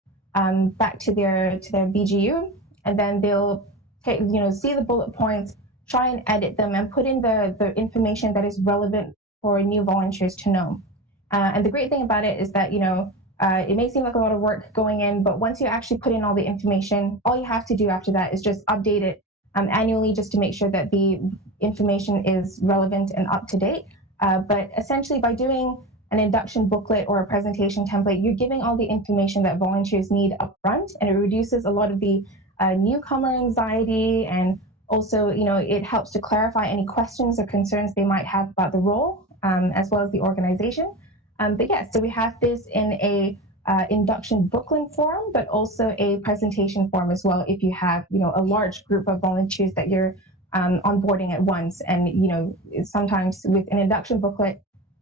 back to their BGU, and then they'll take, see the bullet points, try and edit them, and put in the information that is relevant for new volunteers to know. And the great thing about it is that it may seem like a lot of work going in, but once you actually put in all the information, all you have to do after that is just update it annually, just to make sure that the information is relevant and up to date. But essentially, by doing an induction booklet or a presentation template, you're giving all the information that volunteers need up front, and it reduces a lot of the newcomer anxiety, and also, it helps to clarify any questions or concerns they might have about the role, as well as the organization. But yeah, so we have this in a induction booklet form, but also a presentation form as well if you have, a large group of volunteers that you're onboarding at once. And, sometimes with an induction booklet,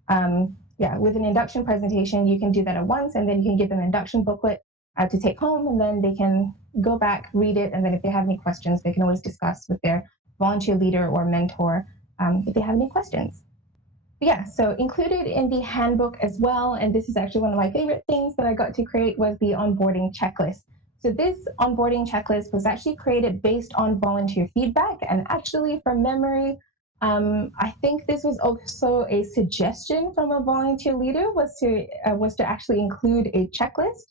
with an induction presentation, you can do that at once, and then you can give them an induction booklet. to take home, and then they can go back, read it, and then if they have any questions, they can always discuss with their volunteer leader or mentor if they have any questions. But yeah, so included in the handbook as well, and this is actually one of my favorite things that I got to create, was the onboarding checklist. So this onboarding checklist was actually created based on volunteer feedback, and actually from memory, I think this was also a suggestion from a volunteer leader was to actually include a checklist.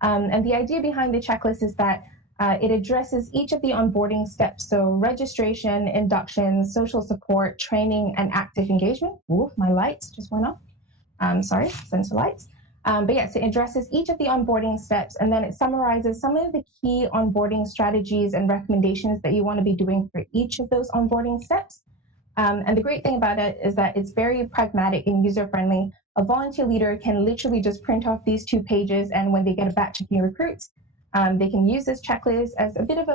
And the idea behind the checklist is that it addresses each of the onboarding steps. So registration, induction, social support, training, and active engagement. Ooh, my lights just went off. Sorry, sensor lights. But yes, it addresses each of the onboarding steps, and then it summarizes some of the key onboarding strategies and recommendations that you want to be doing for each of those onboarding steps. And the great thing about it is that it's very pragmatic and user-friendly. A volunteer leader can literally just print off these 2 pages, and when they get a batch of new recruits, they can use this checklist as a bit of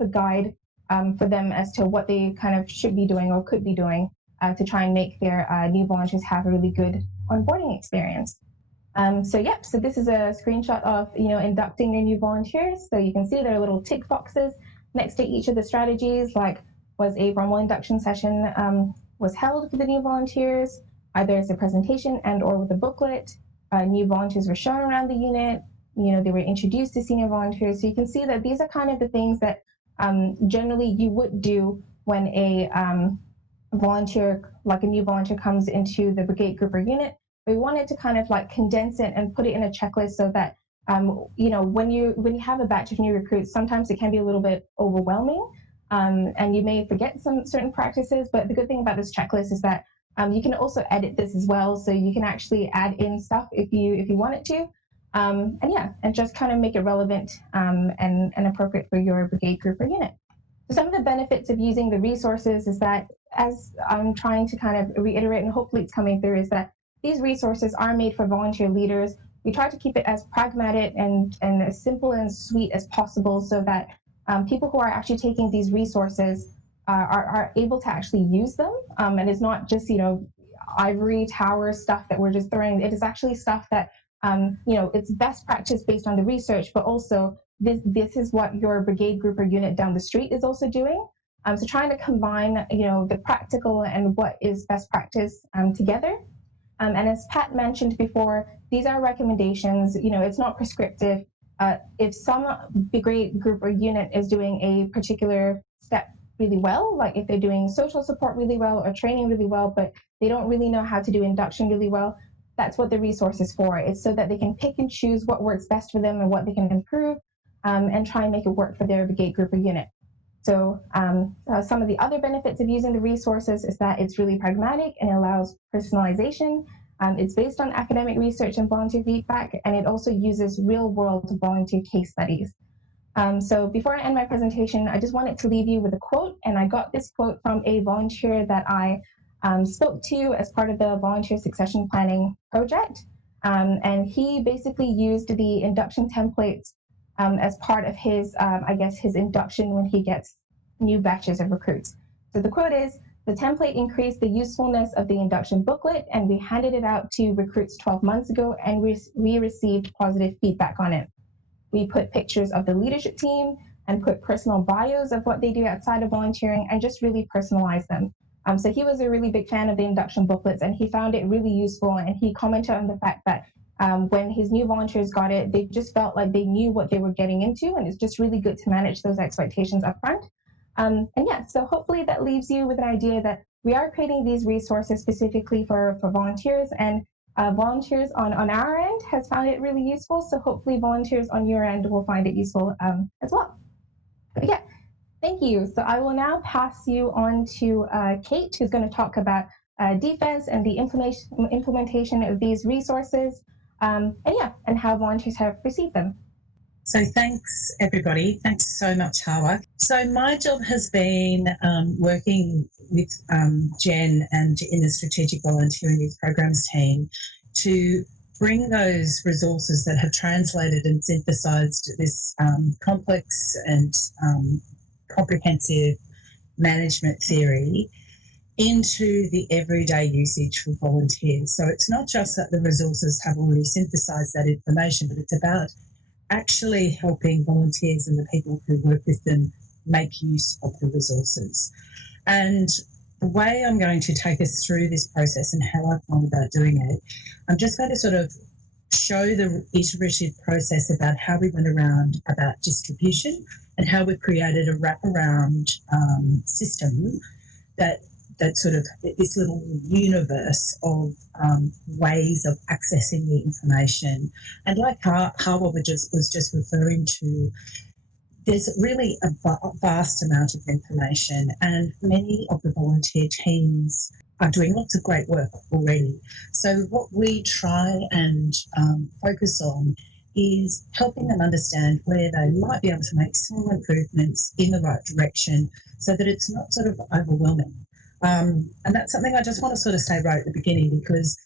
a guide for them as to what they kind of should be doing or could be doing to try and make their new volunteers have a really good onboarding experience. So this is a screenshot of inducting your new volunteers. So you can see there are little tick boxes next to each of the strategies, like was a formal induction session was held for the new volunteers, either as a presentation and or with a booklet. New volunteers were shown around the unit. They were introduced to senior volunteers. So you can see that these are kind of the things that generally you would do when a volunteer, like a new volunteer, comes into the brigade, group, or unit. We wanted to kind of like condense it and put it in a checklist so that when you have a batch of new recruits, sometimes it can be a little bit overwhelming, and you may forget some certain practices. But the good thing about this checklist is that you can also edit this as well, so you can actually add in stuff if you wanted to, and just kind of make it relevant and appropriate for your brigade, group, or unit. So some of the benefits of using the resources is that, as I'm trying to kind of reiterate, and hopefully it's coming through, is that these resources are made for volunteer leaders. We try to keep it as pragmatic and as simple and sweet as possible, so that people who are actually taking these resources are able to actually use them. And it's not just, ivory tower stuff that we're just throwing. It is actually stuff that, it's best practice based on the research, but also this is what your brigade, group, or unit down the street is also doing. So trying to combine, the practical and what is best practice together. And as Pat mentioned before, these are recommendations. It's not prescriptive. If some brigade, group, or unit is doing a particular step really well, like if they're doing social support really well or training really well, but they don't really know how to do induction really well, that's what the resource is for. It's so that they can pick and choose what works best for them and what they can improve, and try and make it work for their brigade, group, or unit. So some of the other benefits of using the resources is that it's really pragmatic and allows personalization. It's based on academic research and volunteer feedback, and it also uses real-world volunteer case studies. So before I end my presentation, I just wanted to leave you with a quote, and I got this quote from a volunteer that I spoke to as part of the volunteer succession planning project. And he basically used the induction templates as part of his, his induction when he gets new batches of recruits. So the quote is, "The template increased the usefulness of the induction booklet, and we handed it out to recruits 12 months ago, and we received positive feedback on it. We put pictures of the leadership team and put personal bios of what they do outside of volunteering and just really personalize them." So he was a really big fan of the induction booklets, and he found it really useful, and he commented on the fact that when his new volunteers got it, they just felt like they knew what they were getting into, and it's just really good to manage those expectations up front. So hopefully that leaves you with an idea that we are creating these resources specifically for volunteers, and volunteers on our end has found it really useful. So hopefully volunteers on your end will find it useful as well. But yeah, thank you. So I will now pass you on to Kate, who's going to talk about defense and the implementation of these resources, and how volunteers have received them. So thanks, everybody. Thanks so much, Hawa. So my job has been working with Jen and in the Strategic Volunteer and Youth Programs team to bring those resources that have translated and synthesised this complex and comprehensive management theory into the everyday usage for volunteers. So it's not just that the resources have already synthesised that information, but it's about actually helping volunteers and the people who work with them make use of the resources. And the way I'm going to take us through this process and how I've gone about doing it, I'm just going to sort of show the iterative process about how we went around about distribution and how we created a wraparound system that sort of this little universe of ways of accessing the information. And like Hawa was just referring to, there's really a vast amount of information, and many of the volunteer teams are doing lots of great work already. So what we try and focus on is helping them understand where they might be able to make small improvements in the right direction so that it's not sort of overwhelming. And that's something I just want to sort of say right at the beginning, because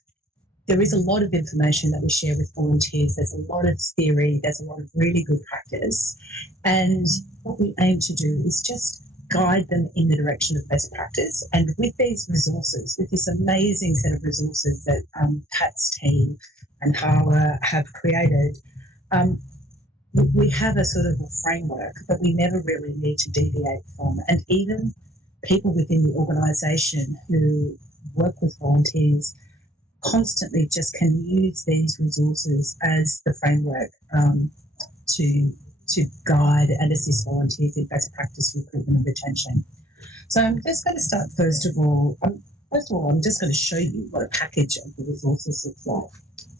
there is a lot of information that we share with volunteers. There's a lot of theory. There's a lot of really good practice. And what we aim to do is just guide them in the direction of best practice. And with these resources, with this amazing set of resources that Pat's team and Hawa have created, we have a sort of a framework that we never really need to deviate from. And even people within the organisation who work with volunteers constantly just can use these resources as the framework to guide and assist volunteers in best practice recruitment and retention. So I'm just going to start first of all, I'm just going to show you what a package of the resources looks like.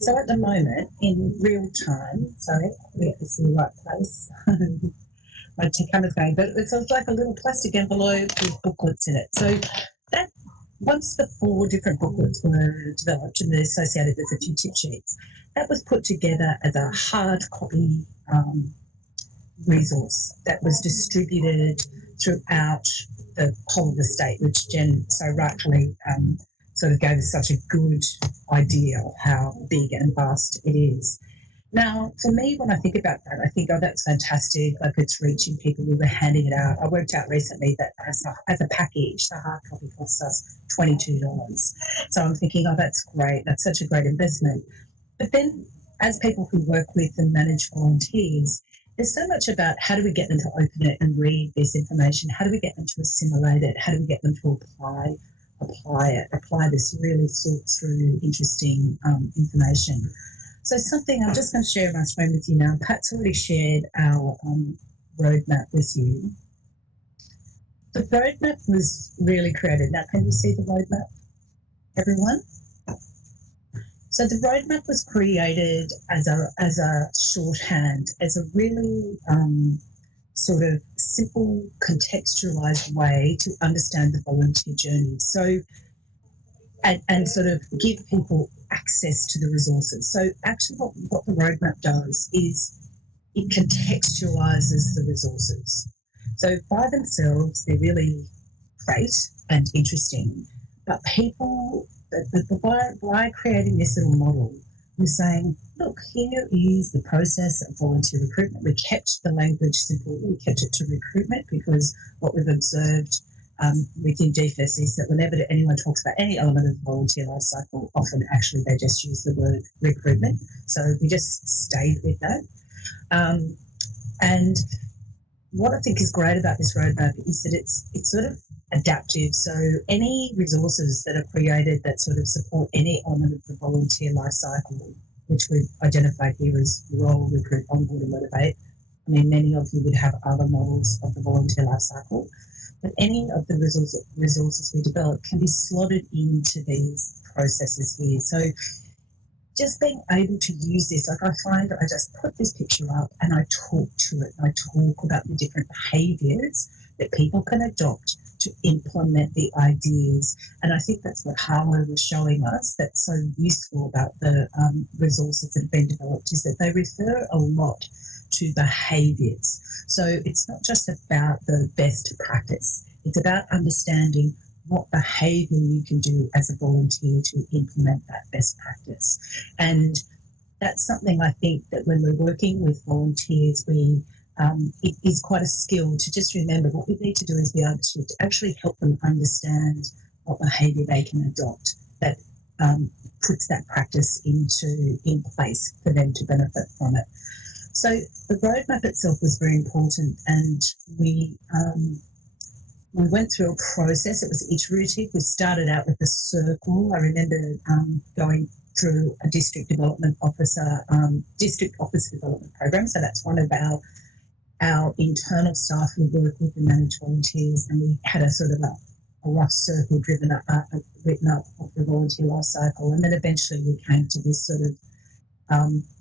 So at the moment, in real time, sorry, we have to see the right place. My camera's going, but it's like a little plastic envelope with booklets in it. So that, once the 4 different booklets were developed and associated with a few tip sheets, that was put together as a hard copy resource that was distributed throughout the whole of the state, which Jen so rightfully sort of gave us such a good idea of how big and vast it is. Now, for me, when I think about that, I think, oh, that's fantastic. Like, it's reaching people. We were handing it out. I worked out recently that as a package, the hard copy costs us $22. So I'm thinking, oh, that's great. That's such a great investment. But then as people who work with and manage volunteers, there's so much about how do we get them to open it and read this information? How do we get them to assimilate it? How do we get them to apply this really thought through, interesting information? So something I'm just going to share my screen with you now. Pat's already shared our roadmap with you. The roadmap was really created. Now, can you see the roadmap, everyone? So the roadmap was created as a shorthand, as a really sort of simple, contextualized way to understand the volunteer journey. So, and sort of give people access to the resources. So actually what the roadmap does is it contextualizes the resources. So by themselves, they're really great and interesting, but people, by creating this little model, we're saying, look, here is the process of volunteer recruitment. We kept the language simple. We kept it to recruitment because what we've observed within DFES is that whenever anyone talks about any element of the volunteer life cycle, often actually they just use the word recruitment. So we just stayed with that. And what I think is great about this roadmap is that it's sort of adaptive. So any resources that are created that sort of support any element of the volunteer life cycle, which we've identified here as role, recruit, onboard and motivate. I mean, many of you would have other models of the volunteer life cycle, but any of the resources we develop can be slotted into these processes here. So just being able to use this, like I find I just put this picture up and I talk to it. I talk about the different behaviours that people can adopt to implement the ideas. And I think that's what Hawa was showing us that's so useful about the resources that have been developed, is that they refer a lot to behaviours. So it's not just about the best practice. It's about understanding what behaviour you can do as a volunteer to implement that best practice. And that's something I think that when we're working with volunteers, it is quite a skill to just remember what we need to do is be able to actually help them understand what behaviour they can adopt that puts that practice in place for them to benefit from it. So the roadmap itself was very important, and we went through a process. It was iterative. We started out with a circle. I remember going through a district office development program. So that's one of our internal staff who work with and manage volunteers, and we had a sort of a rough circle written up of the volunteer life cycle, and then eventually we came to this sort of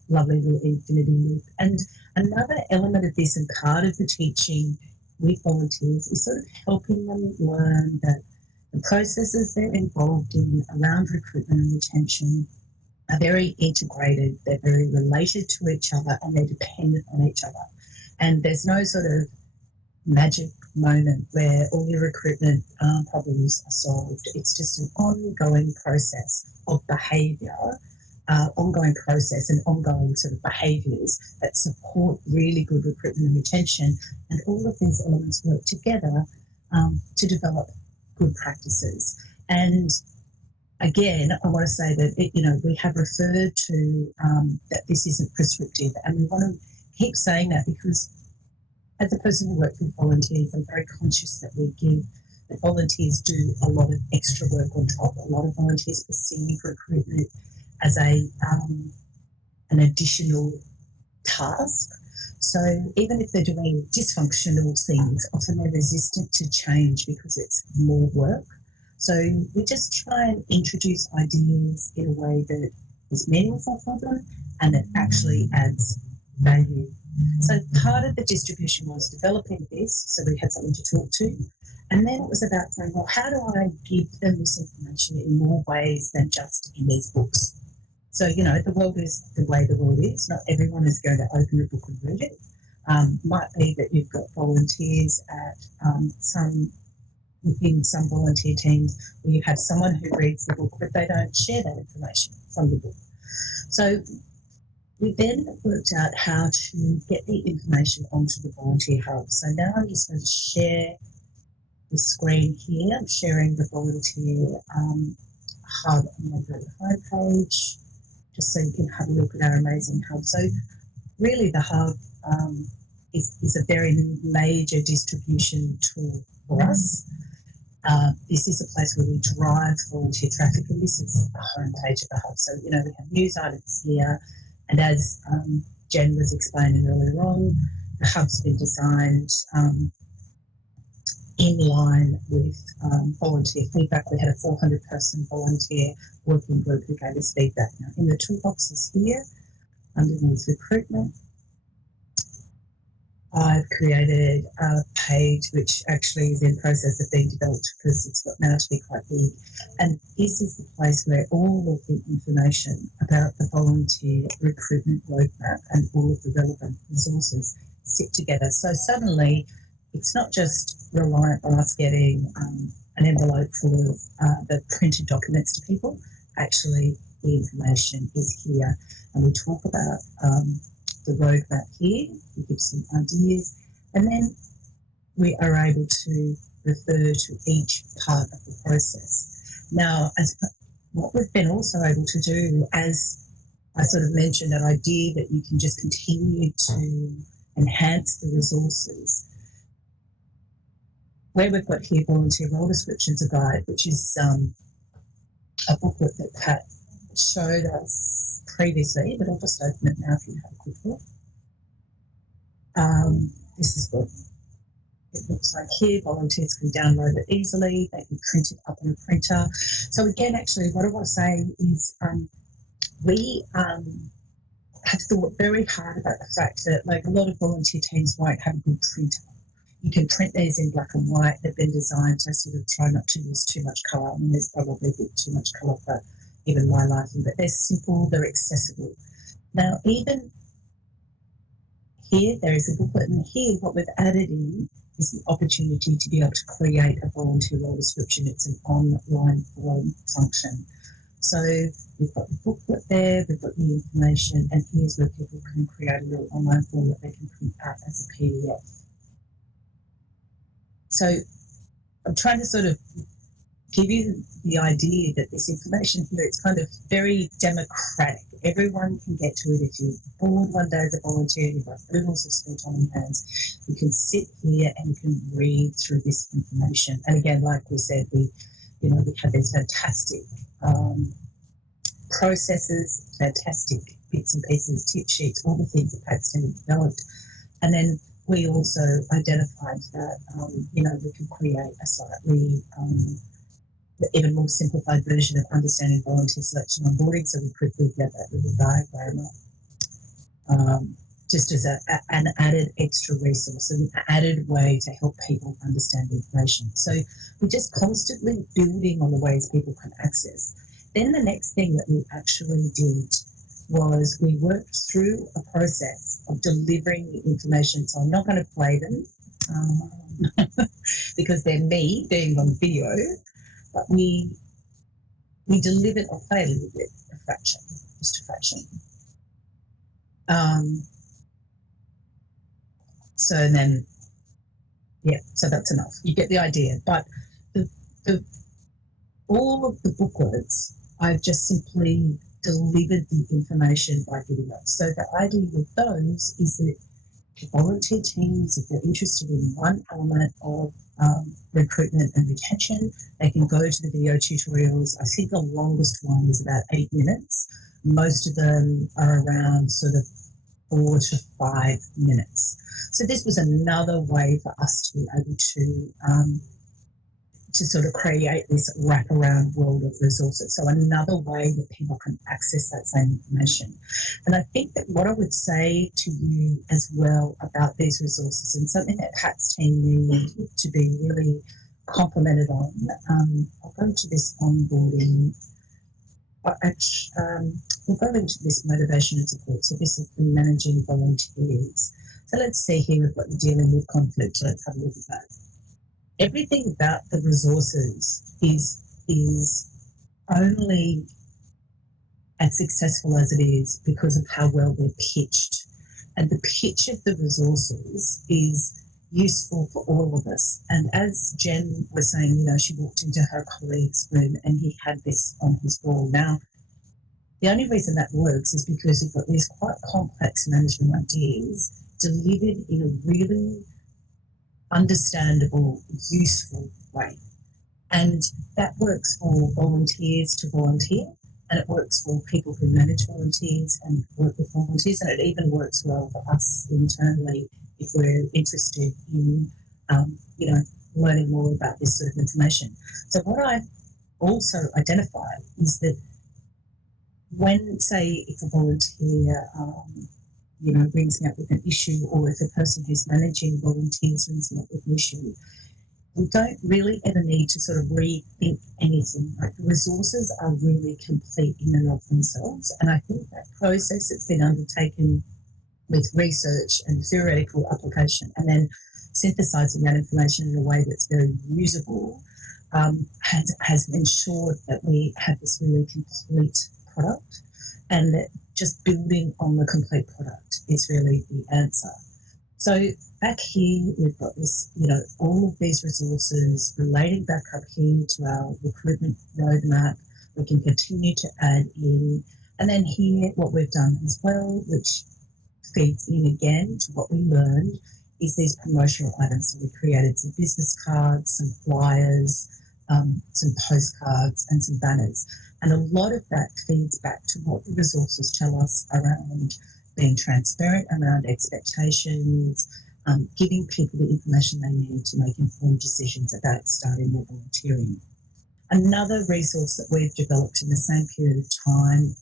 lovely little infinity loop. And another element of this, and part of the teaching with volunteers, is sort of helping them learn that the processes they're involved in around recruitment and retention are very integrated, they're very related to each other, and they're dependent on each other. And there's no sort of magic moment where all your recruitment problems are solved. It's just an ongoing process of behaviour, ongoing process and ongoing sort of behaviours that support really good recruitment and retention. And all of these elements work together to develop good practices. And again, I want to say that, we have referred to that this isn't prescriptive, and we want to keep saying that because as a person who works with volunteers, I'm very conscious that volunteers do a lot of extra work on top. A lot of volunteers perceive recruitment as an additional task. So even if they're doing dysfunctional things, often they're resistant to change because it's more work. So we just try and introduce ideas in a way that is meaningful for them and that actually adds value. So part of the distribution was developing this, so we had something to talk to. And then it was about saying, well, how do I give them this information in more ways than just in these books? So, the world is the way the world is. Not everyone is going to open a book and read it. Might be that you've got volunteers at within some volunteer teams where you have someone who reads the book, but they don't share that information from the book. So we then worked out how to get the information onto the volunteer hub. So now I'm just going to share the screen here. I'm sharing the volunteer hub on the homepage, just so you can have a look at our amazing hub. So really the hub is a very major distribution tool for us. This is a place where we drive volunteer traffic, and this is the homepage of the hub. So, we have news items here, and as Jen was explaining earlier on, the hub's been designed in line with volunteer feedback. We had a 400-person volunteer working group who gave us feedback. Now, in the toolboxes here, underneath recruitment, I've created a page which actually is in process of being developed because it's got now to be quite big. And this is the place where all of the information about the volunteer recruitment roadmap and all of the relevant resources sit together. So suddenly it's not just reliant on us getting an envelope full of the printed documents to people. Actually, the information is here, and we talk about the roadmap here. We give some ideas, and then we are able to refer to each part of the process. Now, what we've been also able to do, as I sort of mentioned, that idea that you can just continue to enhance the resources, where we've got here volunteer role descriptions, a guide, which is a booklet that Pat showed us previously, but I'll just open it now if you have a quick look. This is what it looks like here. Volunteers can download it easily. They can print it up on a printer. So again, actually, what I want to say is we have thought very hard about the fact that, like, a lot of volunteer teams won't have a good printer. You can print these in black and white. They've been designed to sort of try not to use too much colour. I mean, there's probably a bit too much colour for even my liking, but they're simple, they're accessible. Now, even here, there is a booklet, and here what we've added in is the opportunity to be able to create a volunteer role description. It's an online form function. So we've got the booklet there, we've got the information, and here's where people can create a little online form that they can print out as a PDF. So I'm trying to sort of give you the idea that this information here, it's kind of very democratic. Everyone can get to it. If you're bored one day as a volunteer, you've got oodles of spare time on your hands, you can sit here and you can read through this information. And again, like we said, we have these fantastic processes, fantastic bits and pieces, tip sheets, all the things that Kathryn developed. And then we also identified that, we can create a slightly even more simplified version of understanding volunteer selection and onboarding. So we quickly get that little diagram up, just as an added extra resource, an added way to help people understand information. So we're just constantly building on the ways people can access. Then the next thing that we actually did was we worked through a process of delivering the information. So I'm not going to play them because they're me being on video, but we delivered, I'll play a little bit, just a fraction. So then, so that's enough. You get the idea. But all of the booklets, I've just simply delivered the information by video. So the idea with those is that volunteer teams, if they're interested in one element of recruitment and retention, they can go to the video tutorials. I think the longest one is about 8 minutes. Most of them are around sort of 4 to 5 minutes. So this was another way for us to be able to sort of create this wraparound world of resources. So another way that people can access that same information. And I think that what I would say to you as well about these resources, and something that Pat's team need to be really complimented on, I'll go into this onboarding, we'll go into this motivation and support. So this is the managing volunteers. So let's see here, we've got the dealing with conflict. Let's have a look at that. Everything about the resources is only as successful as it is because of how well they're pitched. And the pitch of the resources is useful for all of us. And as Jen was saying, she walked into her colleague's room and he had this on his wall. Now, the only reason that works is because you've got these quite complex management ideas delivered in a really understandable, useful way. And that works for volunteers to volunteer, and it works for people who manage volunteers and work with volunteers, and it even works well for us internally if we're interested in, learning more about this sort of information. So what I also identified is that when, say, if a volunteer rings me up with an issue, or if a person who's managing volunteers rings me up with an issue, we don't really ever need to sort of rethink anything. Like, the resources are really complete in and of themselves. And I think that process that's been undertaken with research and theoretical application and then synthesizing that information in a way that's very usable has ensured that we have this really complete product, and that just building on the complete product is really the answer. So back here, we've got this, all of these resources relating back up here to our recruitment roadmap. We can continue to add in. And then here, what we've done as well, which feeds in again to what we learned, is these promotional items. So we created some business cards, some flyers, some postcards and some banners. And a lot of that feeds back to what the resources tell us around being transparent, around expectations, giving people the information they need to make informed decisions about starting their volunteering. Another resource that we've developed in the same period of time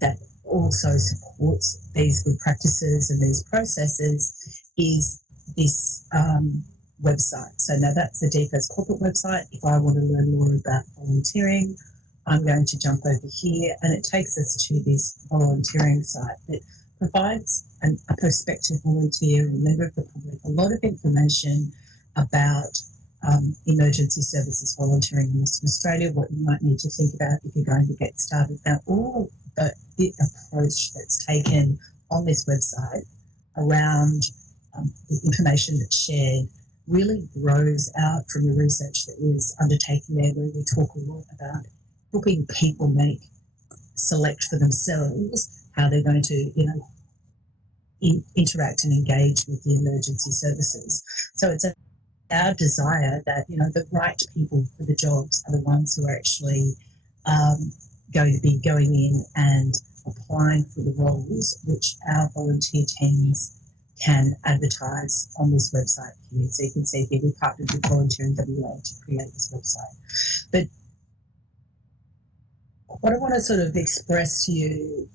that also supports these good practices and these processes is this website. So now that's the DFA's corporate website. If I want to learn more about volunteering, I'm going to jump over here, and it takes us to this volunteering site that provides a prospective volunteer or member of the public a lot of information about emergency services volunteering in Western Australia, what you might need to think about if you're going to get started. Now, all the approach that's taken on this website around the information that's shared really grows out from the research that was undertaken there, where we talk a lot about helping people select for themselves how they're going to, interact and engage with the emergency services. So it's our desire that, the right people for the jobs are the ones who are actually going to be going in and applying for the roles which our volunteer teams can advertise on this website here. So you can see here we partnered with Volunteer in UWA to create this website. But what I want to sort of express to you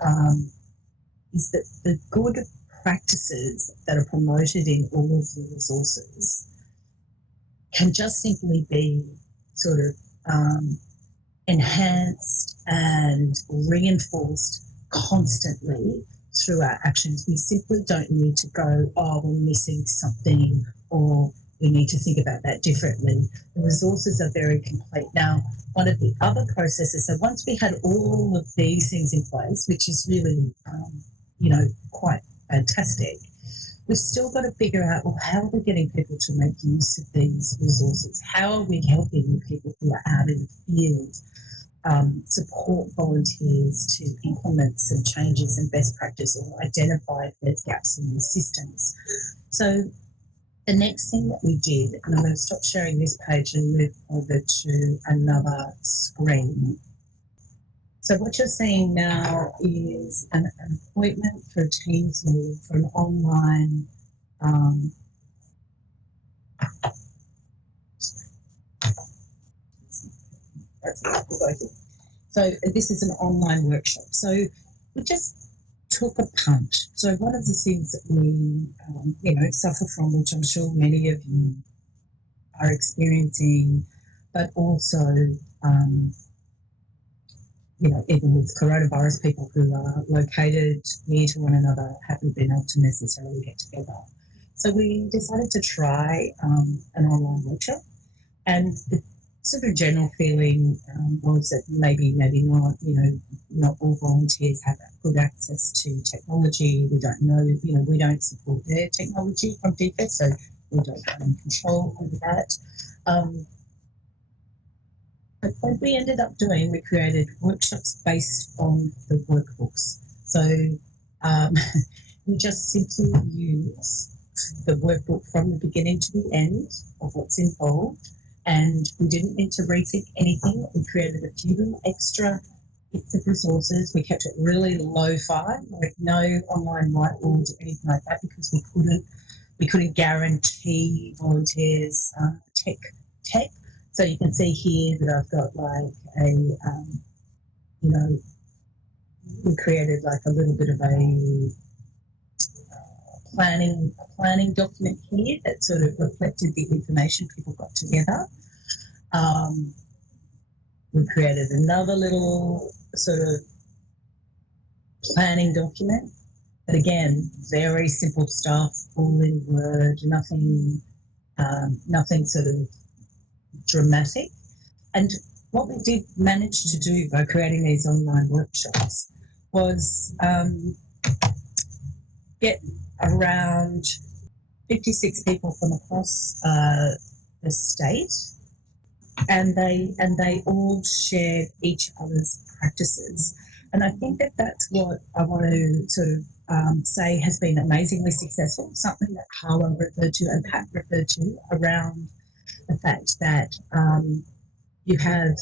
is that the good practices that are promoted in all of the resources can just simply be sort of enhanced and reinforced constantly through our actions. We simply don't need to go, we're missing something, or we need to think about that differently. The resources are very complete. Now, one of the other processes, so once we had all of these things in place, which is really, quite fantastic, we've still got to figure out, how are we getting people to make use of these resources? How are we helping people who are out in the field support volunteers to implement some changes and best practice, or identify if there's gaps in the systems? So the next thing that we did, and I'm going to stop sharing this page and move over to another screen. So what you're seeing now is an appointment for a Teams meeting for an online So this is an online workshop. So we just took a punt. So one of the things that we, suffer from, which I'm sure many of you are experiencing, but also, even with coronavirus, people who are located near to one another haven't been able to necessarily get together. So we decided to try an online workshop, and the sort of general feeling was that maybe not, not all volunteers have good access to technology. We don't know, we don't support their technology from DFES, so we don't have any control over that. But what we ended up doing, we created workshops based on the workbooks. So we just simply use the workbook from the beginning to the end of what's involved, and we didn't need to rethink anything. We created a few little extra bits of resources. We kept it really lo-fi, like no online whiteboards or anything like that, because we couldn't guarantee volunteers tech. So you can see here that I've got like we created like a little bit of a planning document here that sort of reflected the information people got together. We created another little sort of planning document, but again, very simple stuff, all in Word, nothing sort of dramatic. And what we did manage to do by creating these online workshops was get around 56 people from across the state, and they all shared each other's practices. And I think that that's what I want to sort of say has been amazingly successful, something that Hawa referred to and Pat referred to around the fact that you have,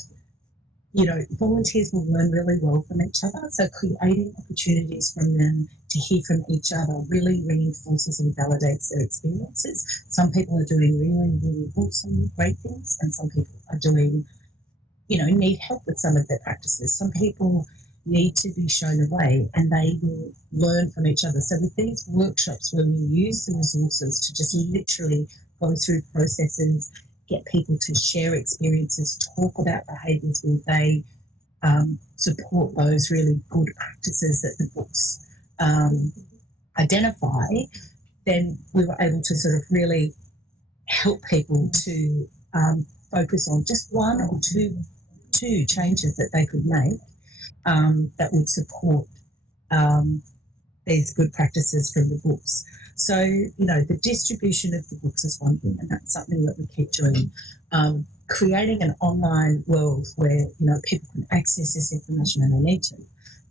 volunteers will learn really well from each other. So creating opportunities from them to hear from each other really reinforces and validates their experiences. Some people are doing really, really awesome, great things, and some people are doing, need help with some of their practices. Some people need to be shown the way, and they will learn from each other. So with these workshops, where we use the resources to just literally go through processes, get people to share experiences, talk about behaviours where they support those really good practices that the books identify, then we were able to sort of really help people to focus on just one or two changes that they could make that would support these good practices from the books. So, the distribution of the books is one thing, and that's something that we keep doing. Creating an online world where, people can access this information when they need to.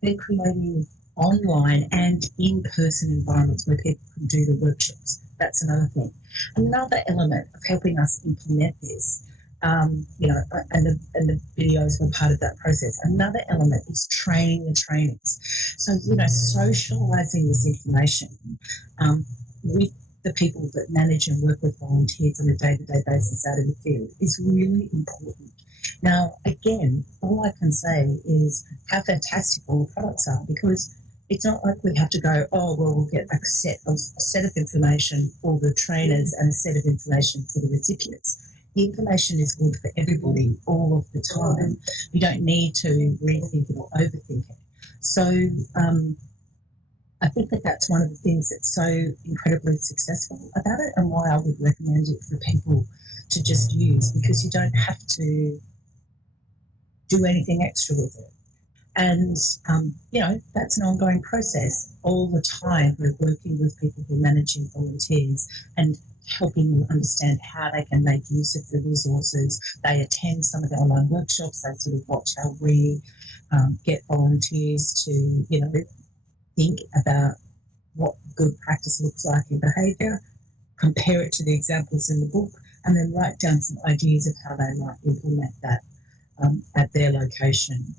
Then creating online and in-person environments where people can do the workshops. That's another thing. Another element of helping us implement this, and the videos were part of that process. Another element is training the trainers. So, socialising this information with the people that manage and work with volunteers on a day-to-day basis out in the field is really important. Now, again, all I can say is how fantastic all the products are, because it's not like we have to go, we'll get a set of information for the trainers and a set of information for the recipients. The information is good for everybody all of the time. You don't need to rethink it or overthink it. So I think that that's one of the things that's so incredibly successful about it, and why I would recommend it for people to just use, because you don't have to do anything extra with it. And, that's an ongoing process. All the time we're working with people who are managing volunteers and helping them understand how they can make use of the resources. They attend some of the online workshops. They sort of watch how we get volunteers to, think about what good practice looks like in behaviour, compare it to the examples in the book, and then write down some ideas of how they might implement that at their location.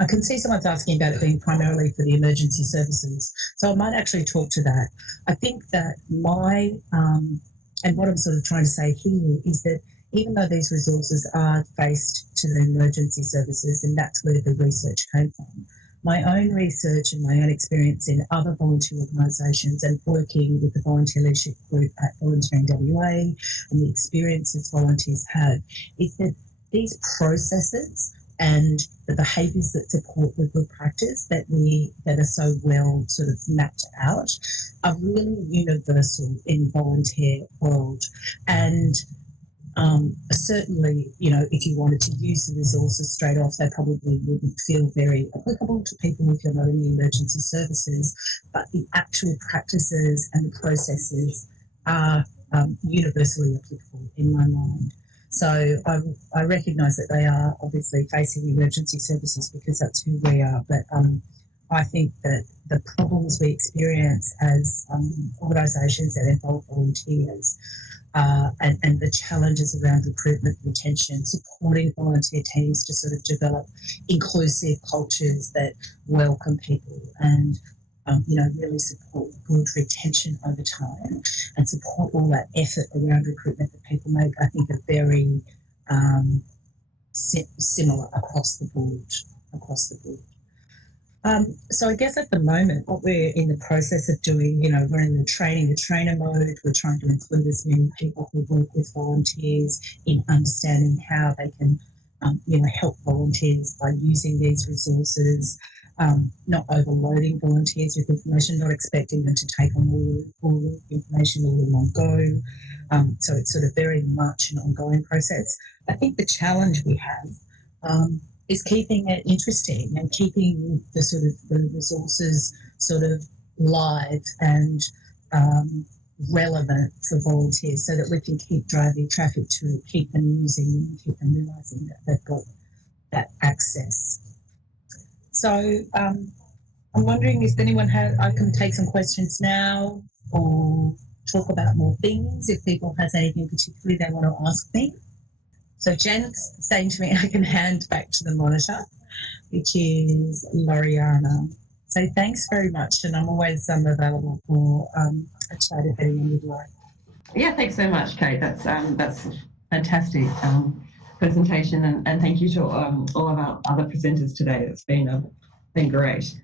I can see someone's asking about it being primarily for the emergency services, so I might actually talk to that. I think that and what I'm sort of trying to say here is that even though these resources are faced to the emergency services, and that's where the research came from, my own research and my own experience in other volunteer organisations and working with the volunteer leadership group at Volunteering WA and the experiences volunteers had is that these processes and the behaviours that support the good practice that are so well sort of mapped out are really universal in volunteer world. And certainly, if you wanted to use the resources straight off, they probably wouldn't feel very applicable to people who are not in the emergency services, but the actual practices and the processes are universally applicable in my mind. So I recognise that they are obviously facing the emergency services because that's who we are, but I think that the problems we experience as organisations that involve volunteers and the challenges around recruitment, retention, supporting volunteer teams to sort of develop inclusive cultures that welcome people and really support good retention over time and support all that effort around recruitment that people make, I think are very similar across the board. So I guess at the moment, what we're in the process of doing, we're in the trainer mode. We're trying to include as many people who work with volunteers in understanding how they can, help volunteers by using these resources, not overloading volunteers with information, not expecting them to take on all the information all in one go. So it's sort of very much an ongoing process. I think the challenge we have is keeping it interesting and keeping the resources sort of live and relevant for volunteers so that we can keep driving traffic to it, keep them using them, keep them realising that they've got that access. So I'm wondering if anyone I can take some questions now or talk about more things if people has anything particularly they want to ask me. So Jen's saying to me I can hand back to the monitor, which is Loriana. So thanks very much, and I'm always available for a chat if anyone would like. Yeah, thanks so much, Kate. That's fantastic presentation, and thank you to all of our other presenters today. It's been great.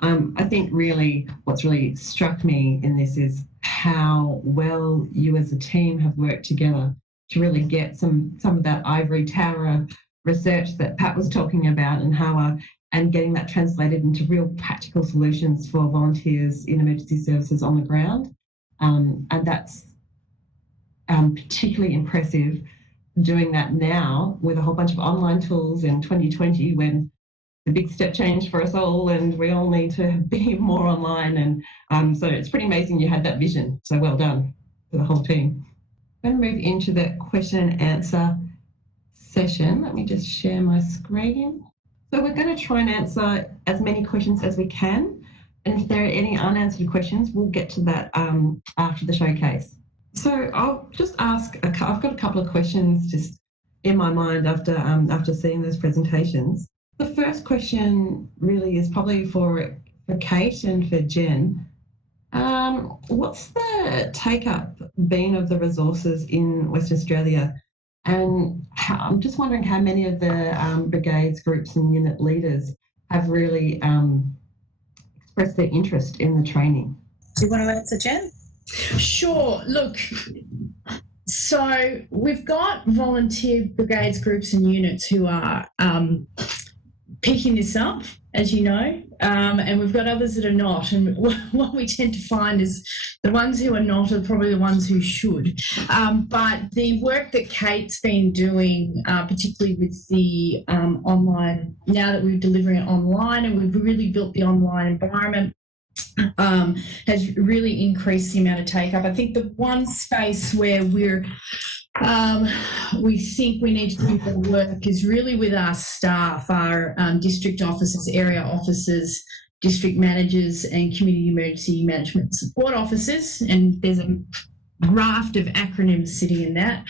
I think really what's really struck me in this is how well you as a team have worked together to really get some of that ivory tower research that Pat was talking about and Hawa, and getting that translated into real practical solutions for volunteers in emergency services on the ground. And that's particularly impressive doing that now with a whole bunch of online tools in 2020 when a big step change for us all, and we all need to be more online. And so it's pretty amazing you had that vision. So well done to the whole team. I'm going to move into the question and answer session. Let me just share my screen. So we're going to try and answer as many questions as we can. And if there are any unanswered questions, we'll get to that after the showcase. So I'll just ask, I've got a couple of questions just in my mind after seeing those presentations. The first question really is probably for Kate and for Jen. What's the take-up been of the resources in Western Australia? And I'm just wondering how many of the brigades, groups and unit leaders have really expressed their interest in the training. Do you want to answer, Jen? Sure. Look, so we've got volunteer brigades, groups and units who are picking this up, as you know, and we've got others that are not. And what we tend to find is the ones who are not are probably the ones who should. But the work that Kate's been doing, particularly with the online, now that we're delivering it online and we've really built the online environment, has really increased the amount of take-up. I think the one space where we think we need to do more work is really with our staff, our district officers, area officers, district managers and community emergency management support officers, and there's a raft of acronyms sitting in that,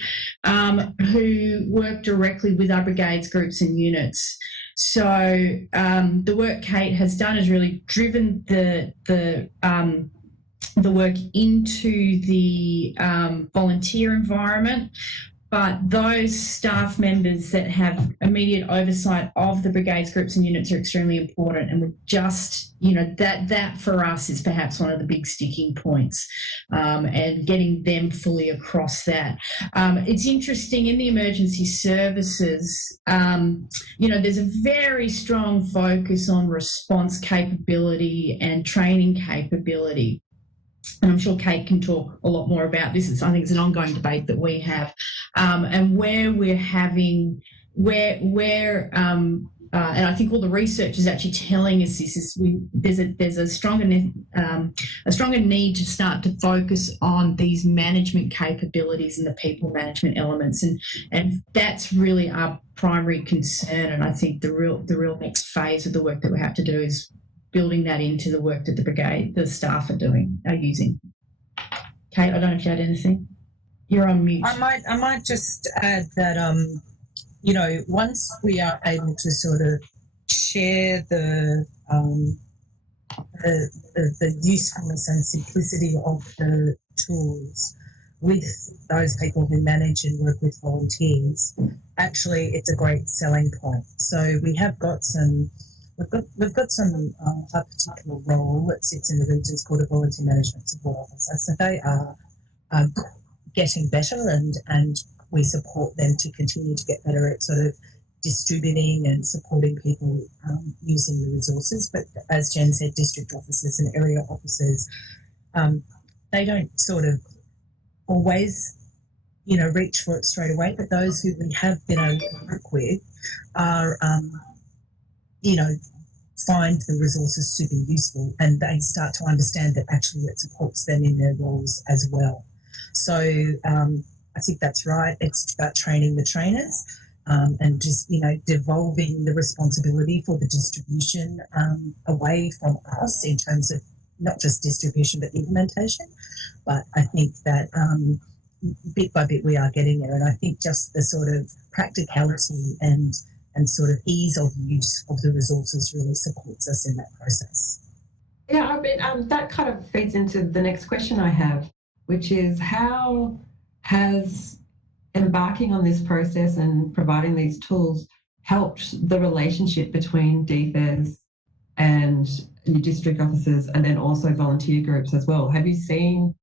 who work directly with our brigades, groups and units. So the work Kate has done has really driven the work into the volunteer environment, but those staff members that have immediate oversight of the brigades, groups and units are extremely important, and we're just, that for us is perhaps one of the big sticking points, and getting them fully across that. It's interesting in the emergency services, there's a very strong focus on response capability and training capability. And I'm sure Kate can talk a lot more about this. I think it's an ongoing debate that we have, and where we're having, and I think all the research is actually telling us this is there's a stronger need to start to focus on these management capabilities and the people management elements, and that's really our primary concern. And I think the real next phase of the work that we have to do is building that into the work that the staff are using. Kate, I don't know if you had anything. You're on mute. I might just add that, once we are able to sort of share the usefulness and simplicity of the tools with those people who manage and work with volunteers, actually it's a great selling point. So we have got some. We've got some a particular role that sits in the regions called a volunteer management support officer. So they are getting better, and we support them to continue to get better at sort of distributing and supporting people using the resources. But as Jen said, district officers and area officers, they don't sort of always, reach for it straight away. But those who we have been able to work with are find the resources super useful, and they start to understand that actually it supports them in their roles as well. So I think that's right. It's about training the trainers, and just, devolving the responsibility for the distribution away from us in terms of not just distribution but implementation. But I think that bit by bit we are getting there, and I think just the sort of practicality and sort of ease of use of the resources really supports us in that process. Yeah, I mean, that kind of feeds into the next question I have, which is how has embarking on this process and providing these tools helped the relationship between DFES and your district officers, and then also volunteer groups as well? Have you seen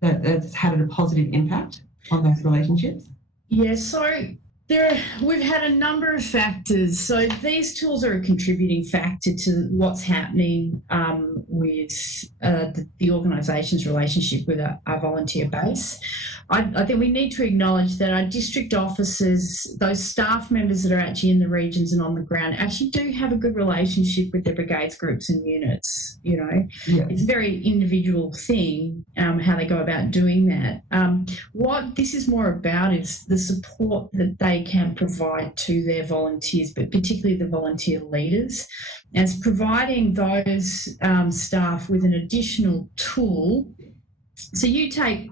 that that's had a positive impact on those relationships? Yeah, so We've had a number of factors. So these tools are a contributing factor to what's happening with the organisation's relationship with our volunteer base. I think we need to acknowledge that our district officers, those staff members that are actually in the regions and on the ground, actually do have a good relationship with their brigades, groups and units. It's a very individual thing how they go about doing that. What this is more about is the support that they can provide to their volunteers, but particularly the volunteer leaders, as providing those staff with an additional tool. So you take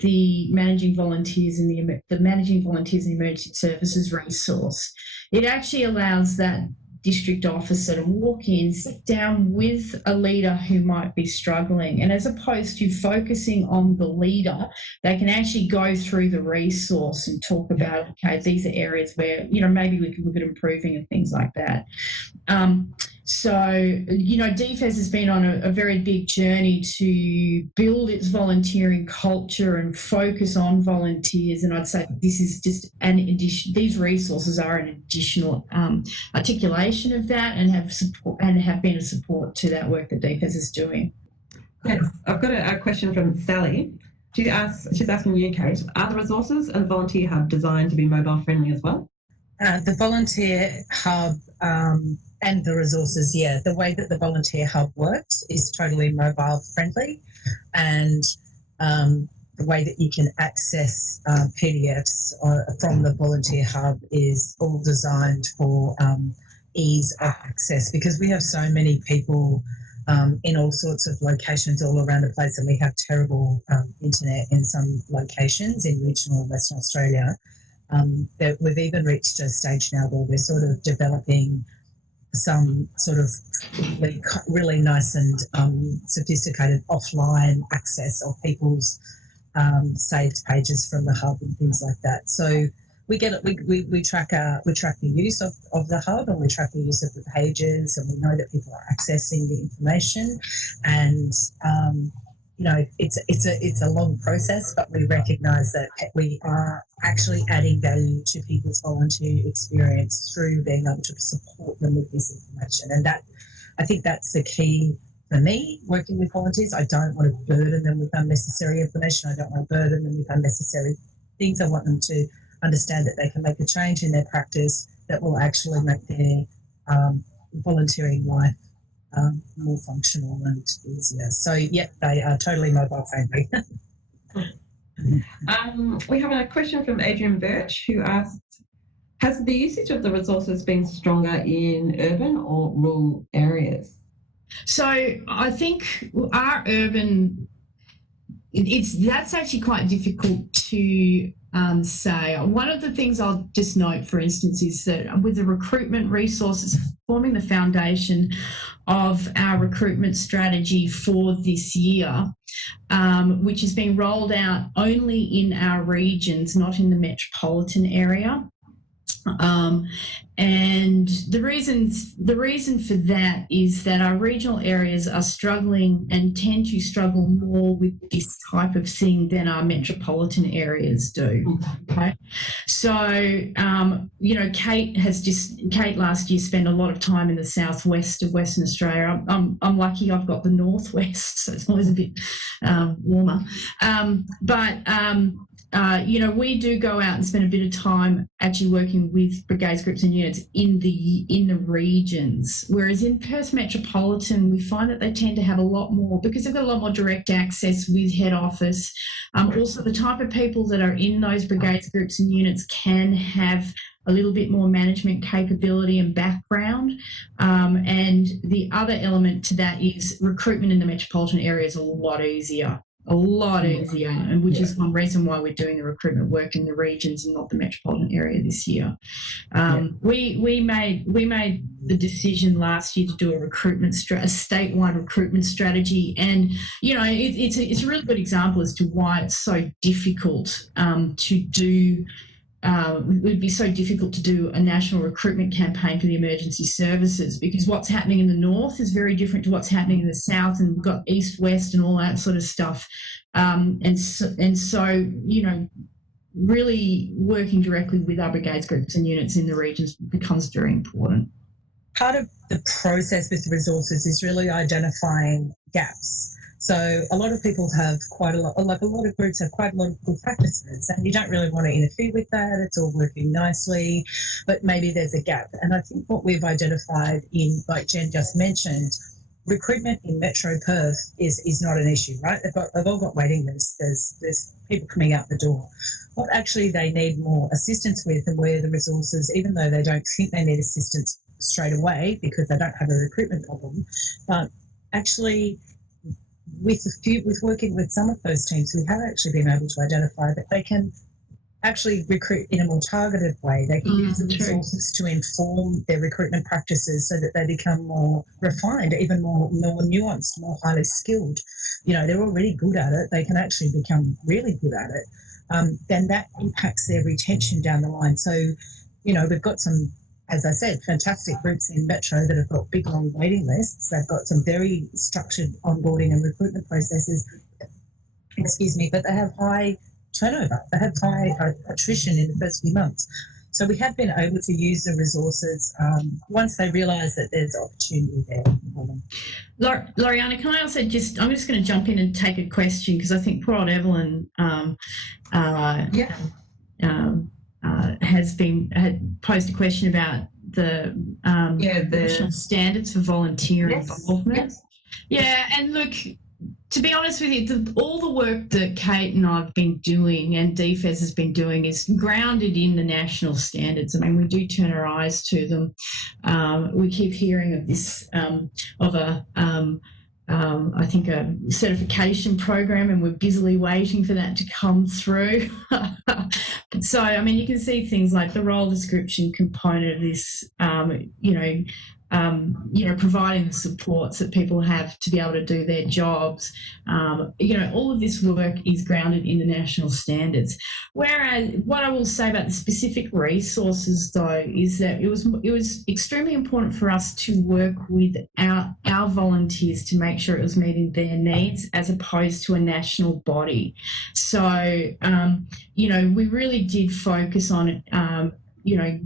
the managing volunteers and the managing volunteers and emergency services resource. It actually allows that district officer to walk in, sit down with a leader who might be struggling, and as opposed to focusing on the leader, they can actually go through the resource and talk about, okay, these are areas where maybe we can look at improving and things like that. So, DFES has been on a very big journey to build its volunteering culture and focus on volunteers. And I'd say this is just an addition. These resources are an additional articulation of that, and have been a support to that work that DFES is doing. Yes, I've got a question from Sally. She's asking you, Kate, are the resources and the volunteer hub designed to be mobile friendly as well? The volunteer hub and the resources, the way that the volunteer hub works is totally mobile friendly, and the way that you can access PDFs from the volunteer hub is all designed for ease of access, because we have so many people in all sorts of locations all around the place, and we have terrible internet in some locations in regional Western Australia. That we've even reached a stage now where we're sort of developing some sort of really nice and sophisticated offline access of people's saved pages from the hub and things like that. So we track the use of the hub, and we track the use of the pages, and we know that people are accessing the information. And it's a long process, but we recognise that we are actually adding value to people's volunteer experience through being able to support them with this information. And that, I think that's the key for me, working with volunteers. I don't want to burden them with unnecessary information. I don't want to burden them with unnecessary things. I want them to understand that they can make a change in their practice that will actually make their volunteering life more functional and easier. So, they are totally mobile friendly. We have a question from Adrian Birch, who asks, has the usage of the resources been stronger in urban or rural areas? So I think our urban, that's actually quite difficult to say. One of the things I'll just note, for instance, is that with the recruitment resources forming the foundation of our recruitment strategy for this year, which is being rolled out only in our regions, not in the metropolitan area. And the reason for that is that our regional areas are struggling and tend to struggle more with this type of thing than our metropolitan areas do. Okay, so Kate last year spent a lot of time in the southwest of Western Australia. I'm lucky I've got the northwest, so it's always a bit warmer. We do go out and spend a bit of time actually working with brigades, groups and units in the regions, whereas in Perth Metropolitan we find that they tend to have a lot more, because they've got a lot more direct access with head office. Also, the type of people that are in those brigades, groups and units can have a little bit more management capability and background. And the other element to that is recruitment in the metropolitan area is a lot easier, and which is one reason why we're doing the recruitment work in the regions and not the metropolitan area this year. We made the decision last year to do a statewide recruitment strategy, and it's a really good example as to why it's so difficult to do. It would be so difficult to do a national recruitment campaign for the emergency services, because what's happening in the north is very different to what's happening in the south, and we've got east, west and all that sort of stuff. And so really working directly with our brigades, groups and units in the regions becomes very important. Part of the process with resources is really identifying gaps. So a lot of people have quite a lot, like a lot of groups have quite a lot of good practices, and you don't really want to interfere with that. It's all working nicely, but maybe there's a gap. And I think what we've identified in, like Jen just mentioned, recruitment in Metro Perth is not an issue, right? They've all got waiting lists. There's people coming out the door. What actually they need more assistance with, and where the resources, even though they don't think they need assistance straight away because they don't have a recruitment problem, but actually with working with some of those teams, we have actually been able to identify that they can actually recruit in a more targeted way. They can use the resources to inform their recruitment practices so that they become more refined, even more nuanced, more highly skilled. You know, they're already good at it. They can actually become really good at it. Then that impacts their retention down the line. So, you know, we've got some, as I said, fantastic groups in Metro that have got big, long waiting lists. They've got some very structured onboarding and recruitment processes, but they have high turnover. They have high attrition in the first few months. So we have been able to use the resources once they realise that there's opportunity there for them. Loriana, can I also I'm just going to jump in and take a question, because I think poor old Evelyn had posed a question about the national standards for volunteer involvement. Yes. Yeah, and look, to be honest with you, all the work that Kate and I've been doing and DFES has been doing is grounded in the national standards. I mean, we do turn our eyes to them. We keep hearing of this, I think a certification program, and we're busily waiting for that to come through. So, I mean, you can see things like the role description component of this, providing the supports that people have to be able to do their jobs. All of this work is grounded in the national standards. Whereas what I will say about the specific resources, though, is that it was extremely important for us to work with our volunteers to make sure it was meeting their needs as opposed to a national body. So, we really did focus on,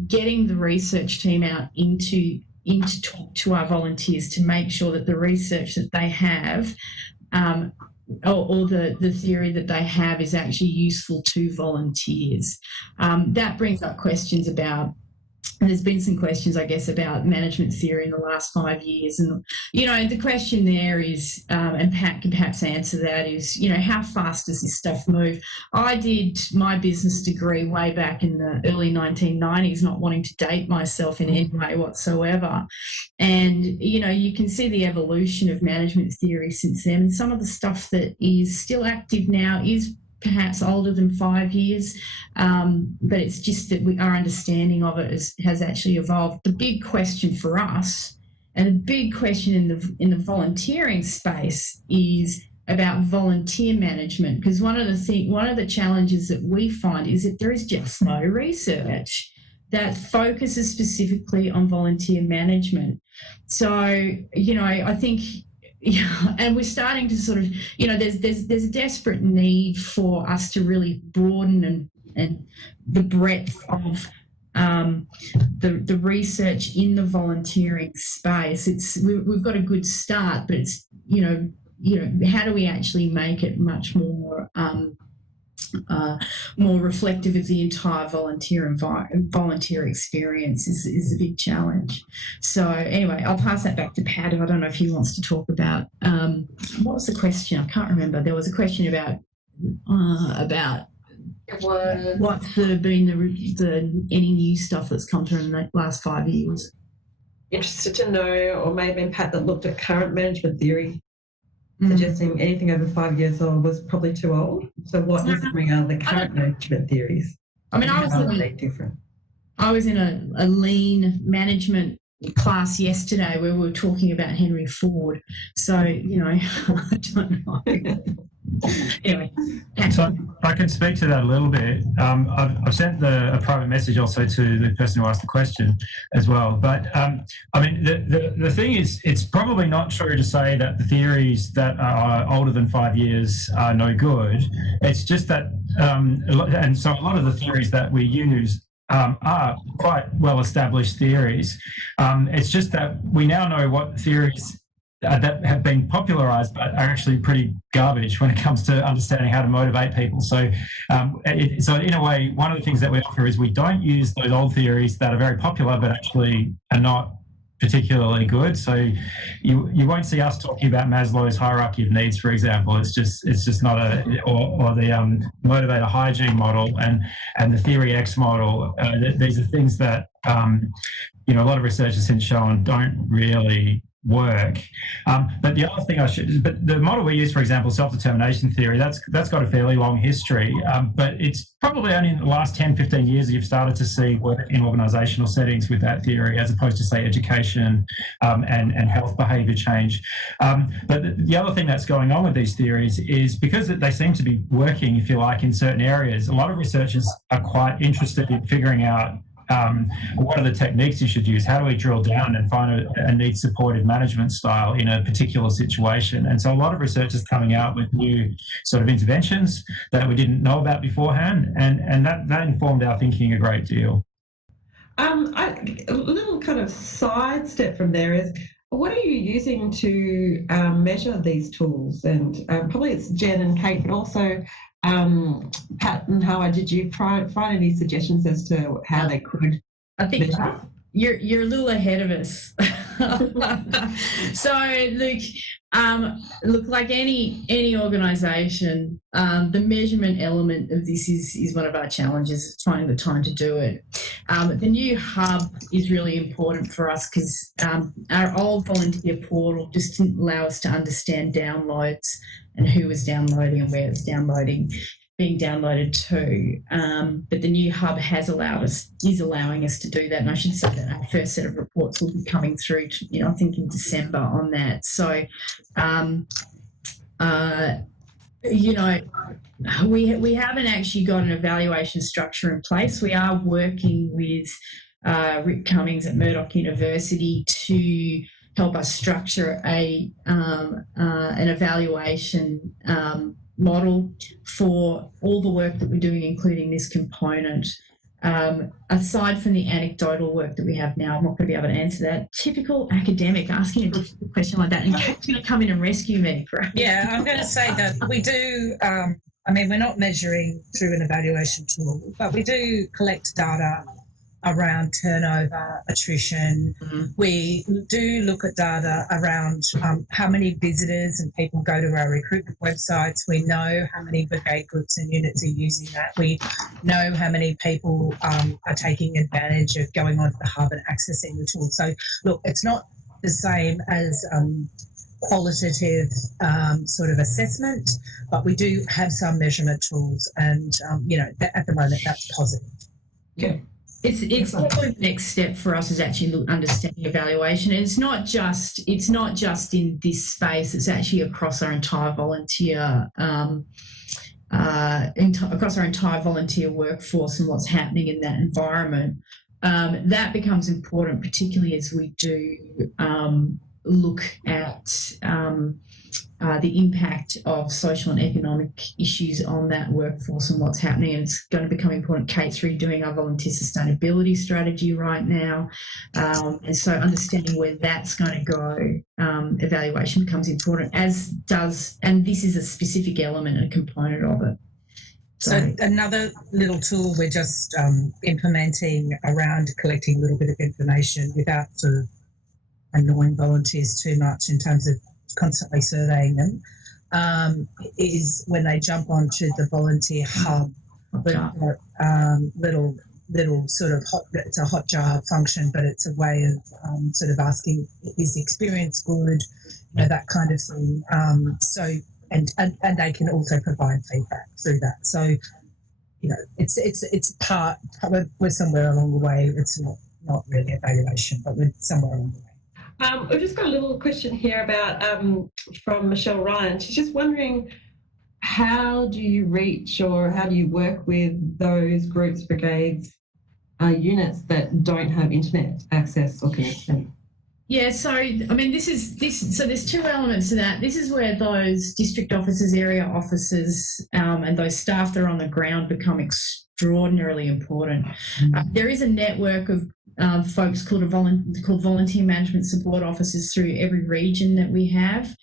getting the research team out into talk to our volunteers to make sure that the research that they have or the theory that they have is actually useful to volunteers. That brings up questions about, and there's been some questions, I guess, about management theory in the last 5 years. And, the question there is, and Pat can perhaps answer that, is, how fast does this stuff move? I did my business degree way back in the early 1990s, not wanting to date myself in any way whatsoever. And, you can see the evolution of management theory since then. And some of the stuff that is still active now is perhaps older than 5 years, but it's just that our understanding of it has actually evolved. The big question for us, and the big question in the volunteering space, is about volunteer management, because one of the challenges that we find is that there is just no research that focuses specifically on volunteer management. So, I think. Yeah, and we're starting to sort of, there's a desperate need for us to really broaden and the breadth of the research in the volunteering space. We've got a good start, but it's how do we actually make it much more more reflective of the entire volunteer experience is a big challenge. So anyway, I'll pass that back to Pat. I don't know if he wants to talk about what was the question? I can't remember. There was a question about what's been any new stuff that's come through in the last 5 years. Interested to know, or maybe Pat that looked at current management theory, suggesting anything over 5 years old was probably too old. So what is coming out of the current management theories? I mean, I was in a lean management class yesterday where we were talking about Henry Ford. So, I don't know. Anyway. So I can speak to that a little bit. I've sent a private message also to the person who asked the question as well. But I mean, the thing is, it's probably not true to say that the theories that are older than 5 years are no good. It's just that, and so a lot of the theories that we use are quite well-established theories. It's just that we now know what theories that have been popularised but are actually pretty garbage when it comes to understanding how to motivate people. So, so in a way, one of the things that we offer is we don't use those old theories that are very popular but actually are not particularly good. So you won't see us talking about Maslow's hierarchy of needs, for example. It's just not or the motivator hygiene model and the theory X model. These are things that a lot of research has since shown don't really work. But the other thing but the model we use, for example, self-determination theory, that's got a fairly long history, but it's probably only in the last 10, 15 years you've started to see work in organisational settings with that theory, as opposed to, say, education and health behaviour change. But the other thing that's going on with these theories is because they seem to be working, if you like, in certain areas, a lot of researchers are quite interested in figuring out what are the techniques you should use? How do we drill down and find a needs-supported management style in a particular situation? And so a lot of researchers coming out with new sort of interventions that we didn't know about beforehand, and that informed our thinking a great deal. A little kind of sidestep from there is, what are you using to measure these tools? And probably it's Jen and Kate, but also Pat and Hawa, did you find any suggestions as to how they could I think measure? you're a little ahead of us. So look, like any organisation, the measurement element of this is one of our challenges, finding the time to do it. The new hub is really important for us because our old volunteer portal just didn't allow us to understand downloads and who was downloading and where it's being downloaded to. But the new hub is allowing us to do that. And I should say that our first set of reports will be coming through, I think in December on that. So, we haven't actually got an evaluation structure in place. We are working with Rick Cummings at Murdoch University to help us structure an evaluation model for all the work that we're doing, including this component. Aside from the anecdotal work that we have now, I'm not going to be able to answer that. Typical academic asking a difficult question like that, and Kate's going to come in and rescue me. Yeah, I'm going to say that we do, we're not measuring through an evaluation tool, but we do collect data around turnover, attrition. Mm-hmm. We do look at data around how many visitors and people go to our recruitment websites. We know how many brigade groups and units are using that. We know how many people are taking advantage of going onto the hub and accessing the tool. So, look, it's not the same as qualitative sort of assessment, but we do have some measurement tools, and at the moment that's positive. Yeah. It's probably the next step for us is actually understanding evaluation. And it's not just in this space. It's actually across our entire volunteer workforce and what's happening in that environment. That becomes important, particularly as we do look at the impact of social and economic issues on that workforce and what's happening. And it's going to become important. Kate's redoing our volunteer sustainability strategy right now. And so understanding where that's going to go, evaluation becomes important, as does, and this is a specific element and component of it. So another little tool we're just implementing around collecting a little bit of information without sort of annoying volunteers too much in terms of constantly surveying them, is when they jump onto the volunteer hub, we've got little sort of it's a hot jar function, but it's a way of sort of asking, is the experience good, that kind of thing. And they can also provide feedback through that. So, it's part, we're somewhere along the way. It's not really evaluation, but we're somewhere along the way. We've just got a little question here about from Michelle Ryan. She's just wondering how do you reach or how do you work with those groups, brigades, units that don't have internet access or connection? Yeah, so I mean, so there's two elements to that. This is where those district officers, area officers, and those staff that are on the ground become extraordinarily important. There is a network of folks called volunteer management support officers through every region that we have.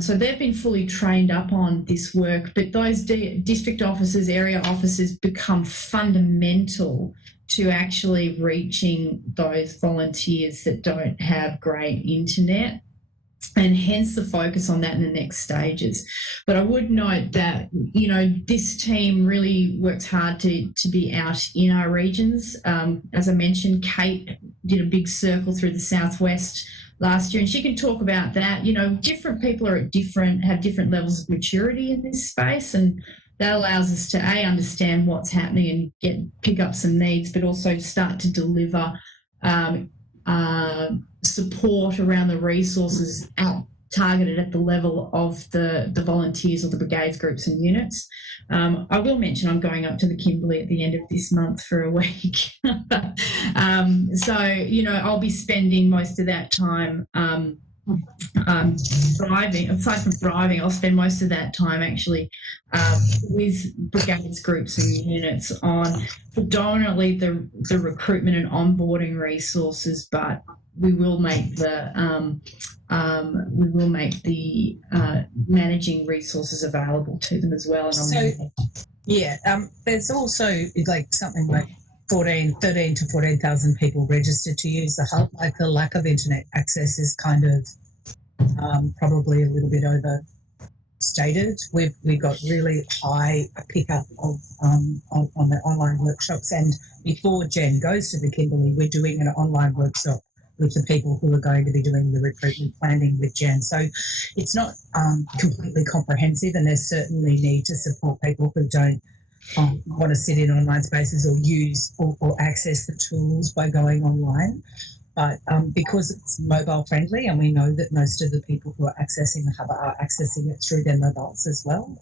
So they've been fully trained up on this work, but those district officers, area officers become fundamental to actually reaching those volunteers that don't have great internet, and hence the focus on that in the next stages. But I would note that, you know, this team really works hard to be out in our regions. As I mentioned, Kate did a big circle through the southwest last year, and she can talk about that. You know, different people are have different levels of maturity in this space, and that allows us to understand what's happening and pick up some needs, but also start to deliver support around the resources targeted at the level of the volunteers or the brigades, groups and units. I will mention I'm going up to the Kimberley at the end of this month for a week. So, you know, I'll be spending most of that time driving. Aside from driving, I'll spend most of that time actually with brigades, groups and units on predominantly the recruitment and onboarding resources, but we will make the managing resources available to them as well. And there's also like something like 13 to 14,000 people registered to use the hub. Like the lack of internet access is kind of probably a little bit overstated. We got really high pickup of on the online workshops, and before Jen goes to the Kimberley, we're doing an online workshop with the people who are going to be doing the recruitment planning with Jen. So it's not completely comprehensive, and there's certainly need to support people who don't want to sit in online spaces or use or access the tools by going online. But because it's mobile friendly, and we know that most of the people who are accessing the hub are accessing it through their mobiles as well,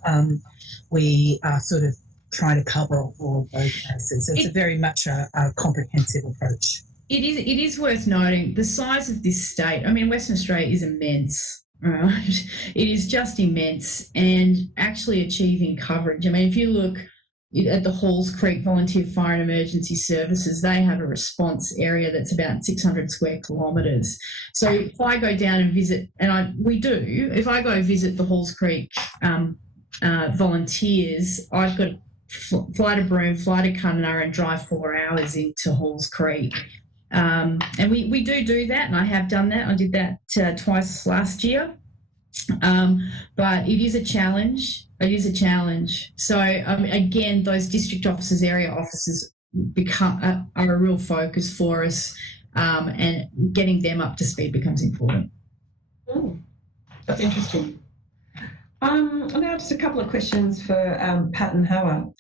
we are sort of trying to cover off all of those cases. So it's very much a comprehensive approach. It is worth noting the size of this state. I mean, Western Australia is immense, right? It is just immense, and actually achieving coverage. I mean, if you look at the Halls Creek Volunteer Fire and Emergency Services, they have a response area that's about 600 square kilometres. So if I go down and visit, and if I go visit the Halls Creek volunteers, I've got to fly to Broome, fly to Kununurra and drive 4 hours into Halls Creek. And we do that, and I have done that. I did that twice last year. But it is a challenge. So again, those district officers, area officers are a real focus for us, and getting them up to speed becomes important. That's interesting. Now just a couple of questions for Pat and Hawa.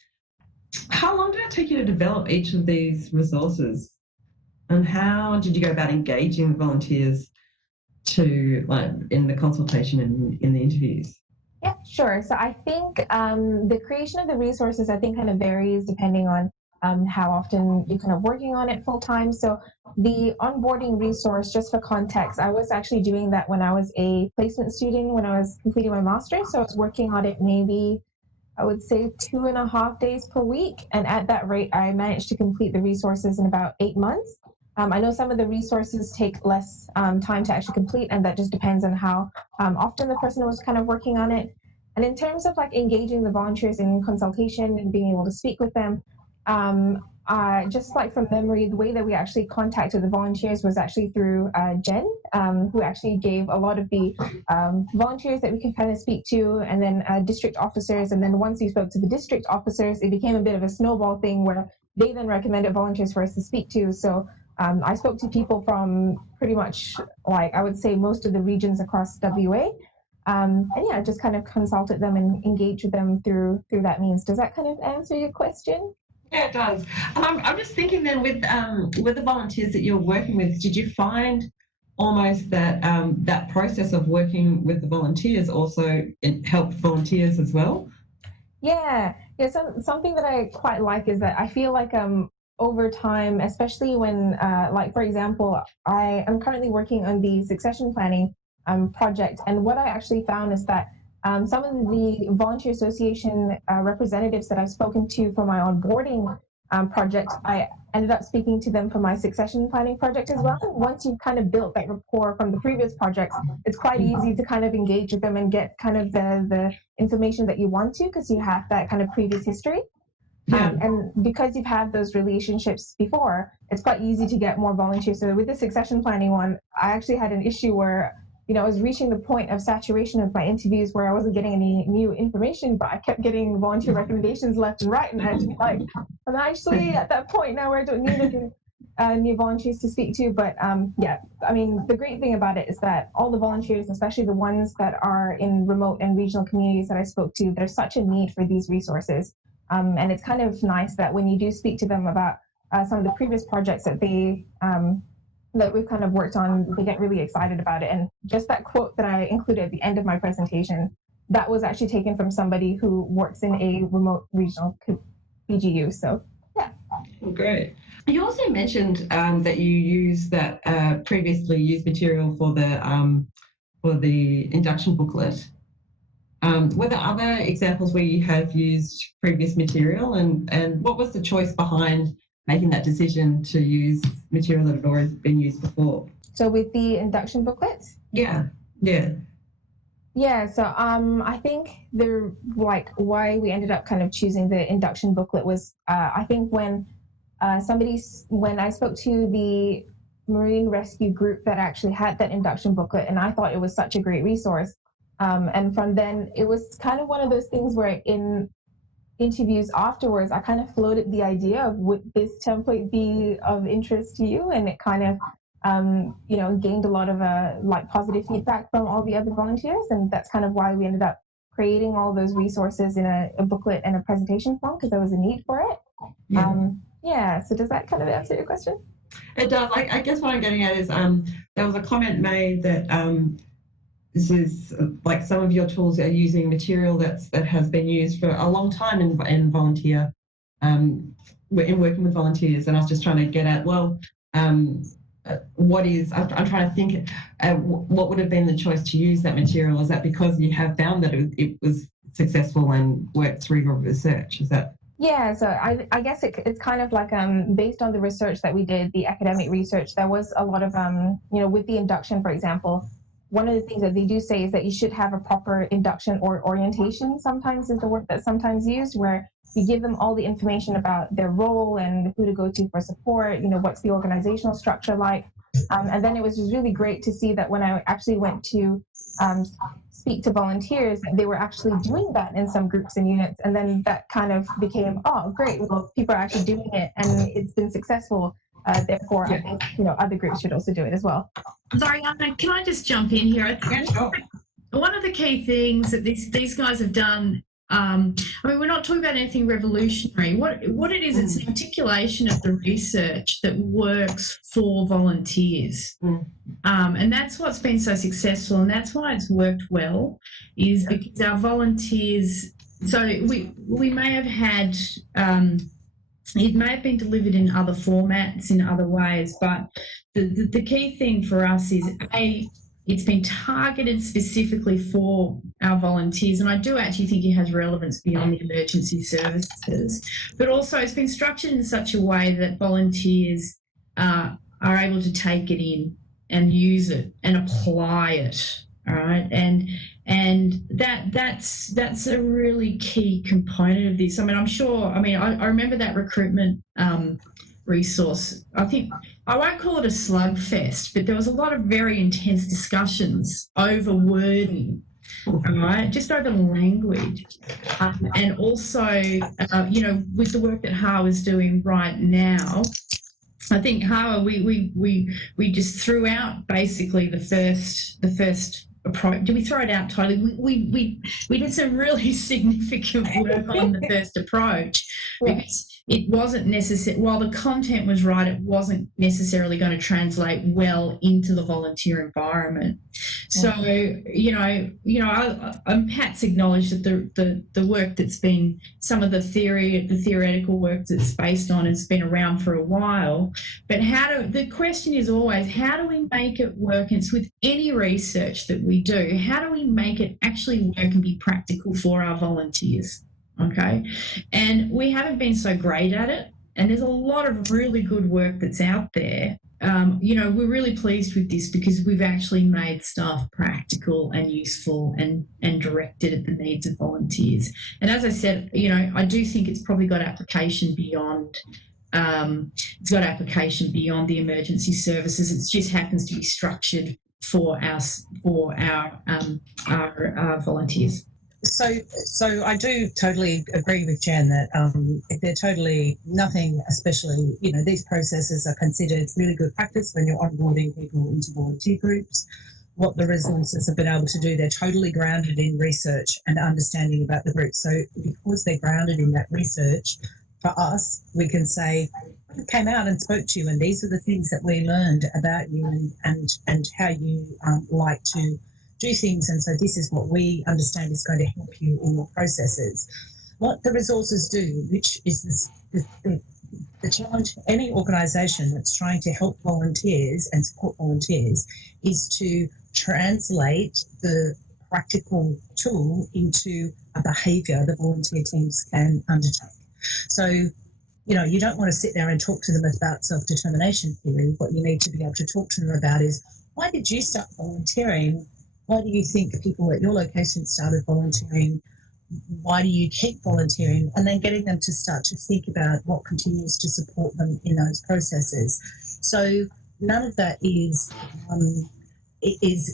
How long did it take you to develop each of these resources, and how did you go about engaging the volunteers to in the consultation and in the interviews? Yeah, sure. So I think the creation of the resources, I think, kind of varies depending on how often you're kind of working on it full time. So the onboarding resource, just for context, I was actually doing that when I was a placement student, when I was completing my master's. So I was working on it maybe, I would say 2.5 days per week. And at that rate, I managed to complete the resources in about 8 months. I know some of the resources take less time to actually complete, and that just depends on how often the person was kind of working on it. And in terms of like engaging the volunteers in consultation and being able to speak with them, just like from memory, the way that we actually contacted the volunteers was actually through Jen, who actually gave a lot of the volunteers that we could kind of speak to, and then district officers. And then once we spoke to the district officers, it became a bit of a snowball thing where they then recommended volunteers for us to speak to. So I spoke to people from pretty much, like, I would say most of the regions across WA. And yeah, just kind of consulted them and engaged with them through that means. Does that kind of answer your question? Yeah, it does. I'm just thinking then with the volunteers that you're working with, did you find almost that that process of working with the volunteers also it helped volunteers as well? Yeah. Something that I quite like is that I feel like over time, especially when, like for example, I am currently working on the succession planning project, and what I actually found is that some of the volunteer association representatives that I've spoken to for my onboarding project, I ended up speaking to them for my succession planning project as well. Once you've kind of built that rapport from the previous projects, it's quite easy to kind of engage with them and get kind of the information that you want to, because you have that kind of previous history. Yeah. And because you've had those relationships before, it's quite easy to get more volunteers. So with the succession planning one, I actually had an issue where, I was reaching the point of saturation of my interviews where I wasn't getting any new information, but I kept getting volunteer recommendations left and right. And I had to be like, I'm actually at that point now where I don't need new volunteers to speak to. But yeah, I mean, the great thing about it is that all the volunteers, especially the ones that are in remote and regional communities that I spoke to, there's such a need for these resources. And it's kind of nice that when you do speak to them about some of the previous projects that that we've kind of worked on, they get really excited about it. And just that quote that I included at the end of my presentation, that was actually taken from somebody who works in a remote regional BGU. So yeah. Great. You also mentioned that you use that previously used material for the induction booklet. Were there other examples where you have used previous material, and what was the choice behind making that decision to use material that had already been used before? So with the induction booklets? Yeah. So I think why we ended up kind of choosing the induction booklet was I think when I spoke to the Marine Rescue group that actually had that induction booklet, and I thought it was such a great resource. And from then, it was kind of one of those things where in interviews afterwards, I kind of floated the idea of would this template be of interest to you? And it kind of, gained a lot of positive feedback from all the other volunteers. And that's kind of why we ended up creating all those resources in a booklet and a presentation form, because there was a need for it. Yeah. So does that kind of answer your question? It does. I guess what I'm getting at is there was a comment made that this is like some of your tools are using material that has been used for a long time in volunteer, in working with volunteers. And I was just trying to get at, I'm trying to think, what would have been the choice to use that material? Is that because you have found that it was successful and worked through your research? Is that? Yeah, so I guess it's kind of like based on the research that we did, the academic research, there was a lot of, with the induction, for example, one of the things that they do say is that you should have a proper induction or orientation, sometimes is the word that's sometimes used, where you give them all the information about their role and who to go to for support, what's the organizational structure like. And then it was just really great to see that when I actually went to speak to volunteers, they were actually doing that in some groups and units. And then that kind of became, oh, great, well, people are actually doing it and it's been successful. Therefore, I think, other groups should also do it as well. Loriana, can I just jump in here? One of the key things that these guys have done, we're not talking about anything revolutionary. What it is, it's an articulation of the research that works for volunteers. And that's what's been so successful, and that's why it's worked well, is because our volunteers, so we may have had, it may have been delivered in other formats, in other ways, but the key thing for us is, it's been targeted specifically for our volunteers, and I do actually think it has relevance beyond the emergency services, but also it's been structured in such a way that volunteers are able to take it in and use it and apply it, all right? And that's a really key component of this. I remember that recruitment resource. I think I won't call it a slugfest, but there was a lot of very intense discussions over wording, right? Just over language, and also, with the work that Hawa is doing right now. I think Hawa, we just threw out basically the first approach. Did we throw it out totally? We did some really significant work on the first approach, because it wasn't necessary, while the content was right, it wasn't necessarily going to translate well into the volunteer environment. So, Pat's acknowledged that the work that's been, some of the theoretical work that's based on has been around for a while, but the question is always, how do we make it work? And it's with any research that we do, how do we make it actually work and be practical for our volunteers? Okay. And we haven't been so great at it. And there's a lot of really good work that's out there. We're really pleased with this because we've actually made stuff practical and useful and directed at the needs of volunteers. And as I said, I do think it's probably got application beyond the emergency services. It just happens to be structured for our volunteers. So I do totally agree with Jen that they're totally nothing, especially, these processes are considered really good practice when you're onboarding people into volunteer groups. What the resources have been able to do, they're totally grounded in research and understanding about the group. So because they're grounded in that research, for us, we can say, we came out and spoke to you and these are the things that we learned about you and how you like to do things, and so this is what we understand is going to help you in your processes. What the resources do, which is the challenge, any organisation that's trying to help volunteers and support volunteers, is to translate the practical tool into a behaviour the volunteer teams can undertake. So, you don't want to sit there and talk to them about self-determination theory. What you need to be able to talk to them about is, why did you start volunteering? Why do you think people at your location started volunteering? Why do you keep volunteering? And then getting them to start to think about what continues to support them in those processes. So none of that is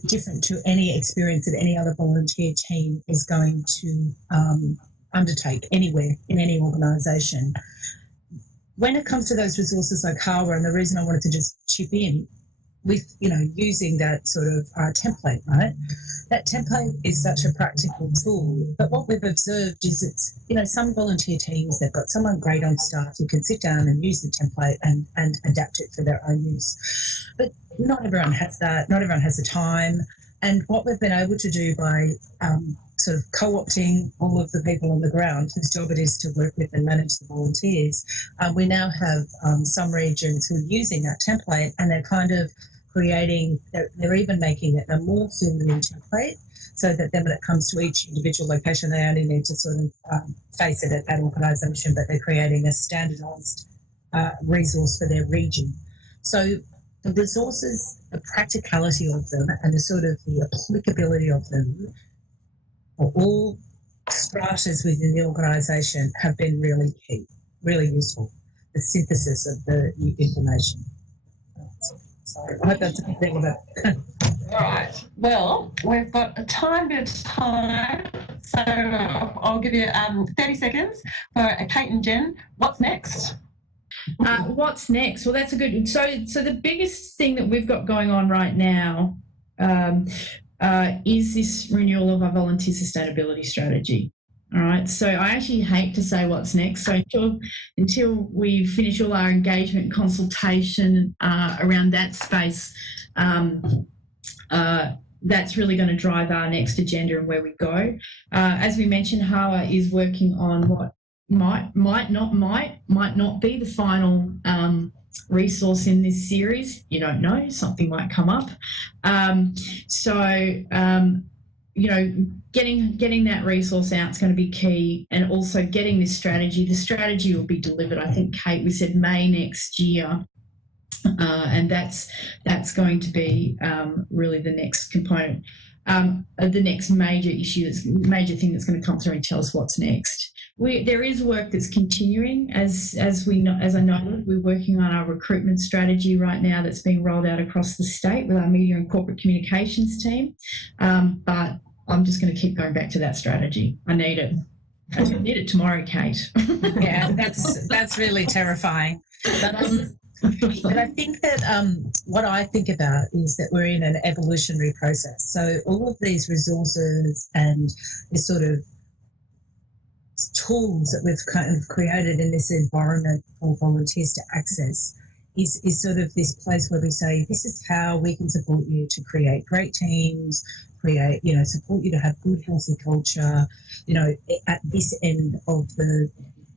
different to any experience that any other volunteer team is going to undertake anywhere in any organisation. When it comes to those resources like Hawa, and the reason I wanted to just chip in with, using that sort of template, right? That template is such a practical tool. But what we've observed is it's, some volunteer teams, they've got someone great on staff who can sit down and use the template and adapt it for their own use. But not everyone has that. Not everyone has the time. And what we've been able to do by sort of co-opting all of the people on the ground whose job it is to work with and manage the volunteers, we now have some regions who are using that template, and they're kind of creating, they're even making it a more filled-in template, so that then when it comes to each individual location, they only need to sort of face it at that organisation, but they're creating a standardised resource for their region. So the resources, the practicality of them, and the sort of the applicability of them for all stratas within the organisation have been really key, really useful, the synthesis of the information. So I hope that's a big thing of it. Right. Well, we've got a tiny bit of time, so I'll give you 30 seconds for Kate and Jen. What's next? What's next? Well, that's a good. So the biggest thing that we've got going on right now is this renewal of our volunteer sustainability strategy. All right. So I actually hate to say what's next. So until we finish all our engagement and consultation around that space, that's really going to drive our next agenda and where we go. As we mentioned, Hawa is working on what might not be the final resource in this series. You don't know, something might come up. Getting that resource out is going to be key, and also getting this strategy. The strategy will be delivered, I think, Kate, we said May next year. And that's going to be really the next component, the next major issue, major thing that's going to come through and tell us what's next. There is work that's continuing, as I noted. We're working on our recruitment strategy right now that's being rolled out across the state with our media and corporate communications team. But I'm just going to keep going back to that strategy. I need it. I need it tomorrow, Kate. Yeah, that's really terrifying. But I think that what I think about is that we're in an evolutionary process. So all of these resources and this sort of tools that we've kind of created in this environment for volunteers to access is sort of this place where we say, this is how we can support you to create great teams, support you to have good, healthy culture, at this end of the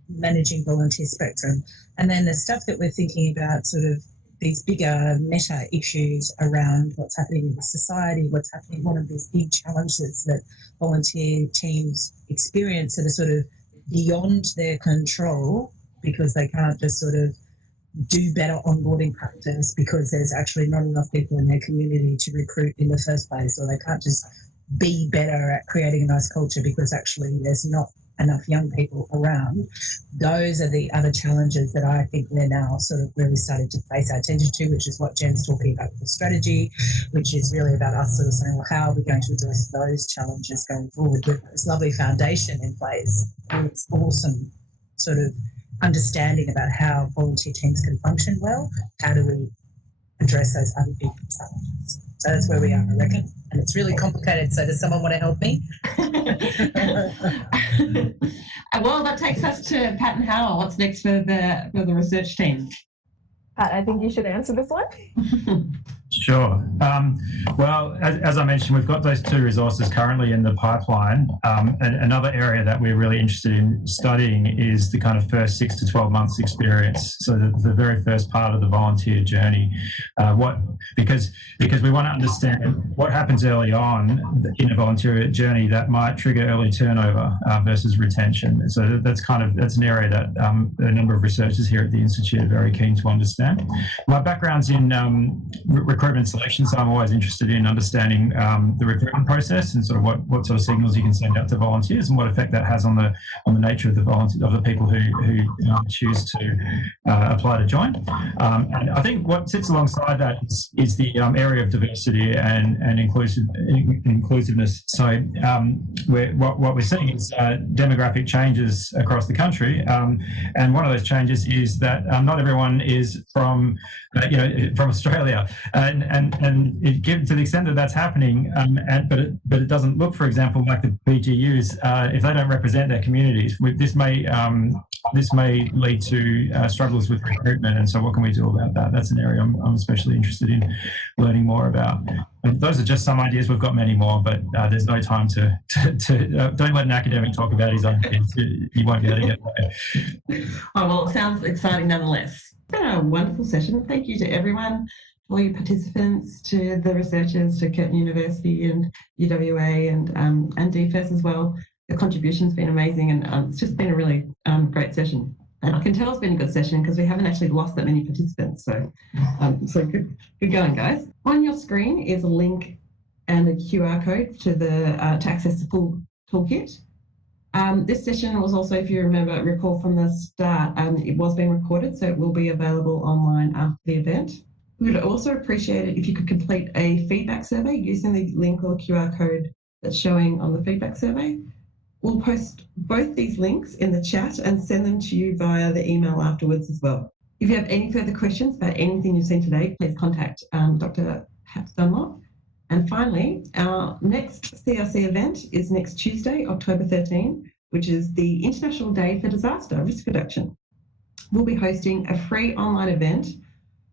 managing volunteer spectrum. And then the stuff that we're thinking about, sort of these bigger meta issues around what's happening in the society, what's happening, one of these big challenges that volunteer teams experience that are sort of beyond their control because they can't just sort of do better onboarding practice because there's actually not enough people in their community to recruit in the first place, or they can't just be better at creating a nice culture because actually there's not enough young people around. Those are the other challenges that I think we're now sort of really starting to face our attention to, which is what Jen's talking about with the strategy, which is really about us sort of saying, well, how are we going to address those challenges going forward with this lovely foundation in place? And it's awesome sort of understanding about how volunteer teams can function well. How do we address those other big challenges? So that's where we are, I reckon. And it's really complicated. So does someone want to help me? Well, that takes us to Pat and Hawa. What's next for the research team? Pat, I think you should answer this one. Sure. Well, as I mentioned, we've got those 2 resources currently in the pipeline. And another area that we're really interested in studying is the kind of first 6 to 12 months experience. So the very first part of the volunteer journey. Because we want to understand what happens early on in a volunteer journey that might trigger early turnover versus retention. So that's an area that a number of researchers here at the Institute are very keen to understand. My background's in recruitment selection, so I'm always interested in understanding the recruitment process and sort of what sort of signals you can send out to volunteers and what effect that has on the nature of the people who choose to apply to join. And I think what sits alongside that is the area of diversity and inclusiveness. So what we're seeing is demographic changes across the country, and one of those changes is that not everyone is from Australia. And given to the extent that that's happening, but it doesn't look, for example, like the BGUs, if they don't represent their communities, this may lead to struggles with recruitment. And so what can we do about that? That's an area I'm especially interested in learning more about. And those are just some ideas. We've got many more, but there's no time to don't let an academic talk about his own kids. You won't be able to get there. Oh, well, it sounds exciting nonetheless. It's been a wonderful session. Thank you to everyone, all your participants, to the researchers, to Curtin University and UWA and DFES as well. The contribution's been amazing, and it's just been a really great session. And I can tell it's been a good session because we haven't actually lost that many participants. So good going, guys. On your screen is a link and a QR code to access the full toolkit. This session was also, if you recall from the start, it was being recorded, so it will be available online after the event. We would also appreciate it if you could complete a feedback survey using the link or QR code that's showing on the feedback survey. We'll post both these links in the chat and send them to you via the email afterwards as well. If you have any further questions about anything you've seen today, please contact Dr. Dunlop. And finally, our next CRC event is next Tuesday, October 13, which is the International Day for Disaster Risk Reduction. We'll be hosting a free online event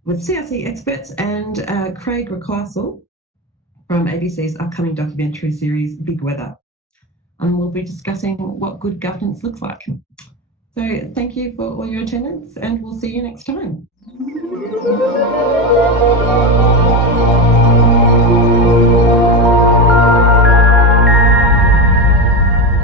with CRC experts and Craig Recastle from ABC's upcoming documentary series, Big Weather. And we'll be discussing what good governance looks like. So thank you for all your attendance, and we'll see you next time.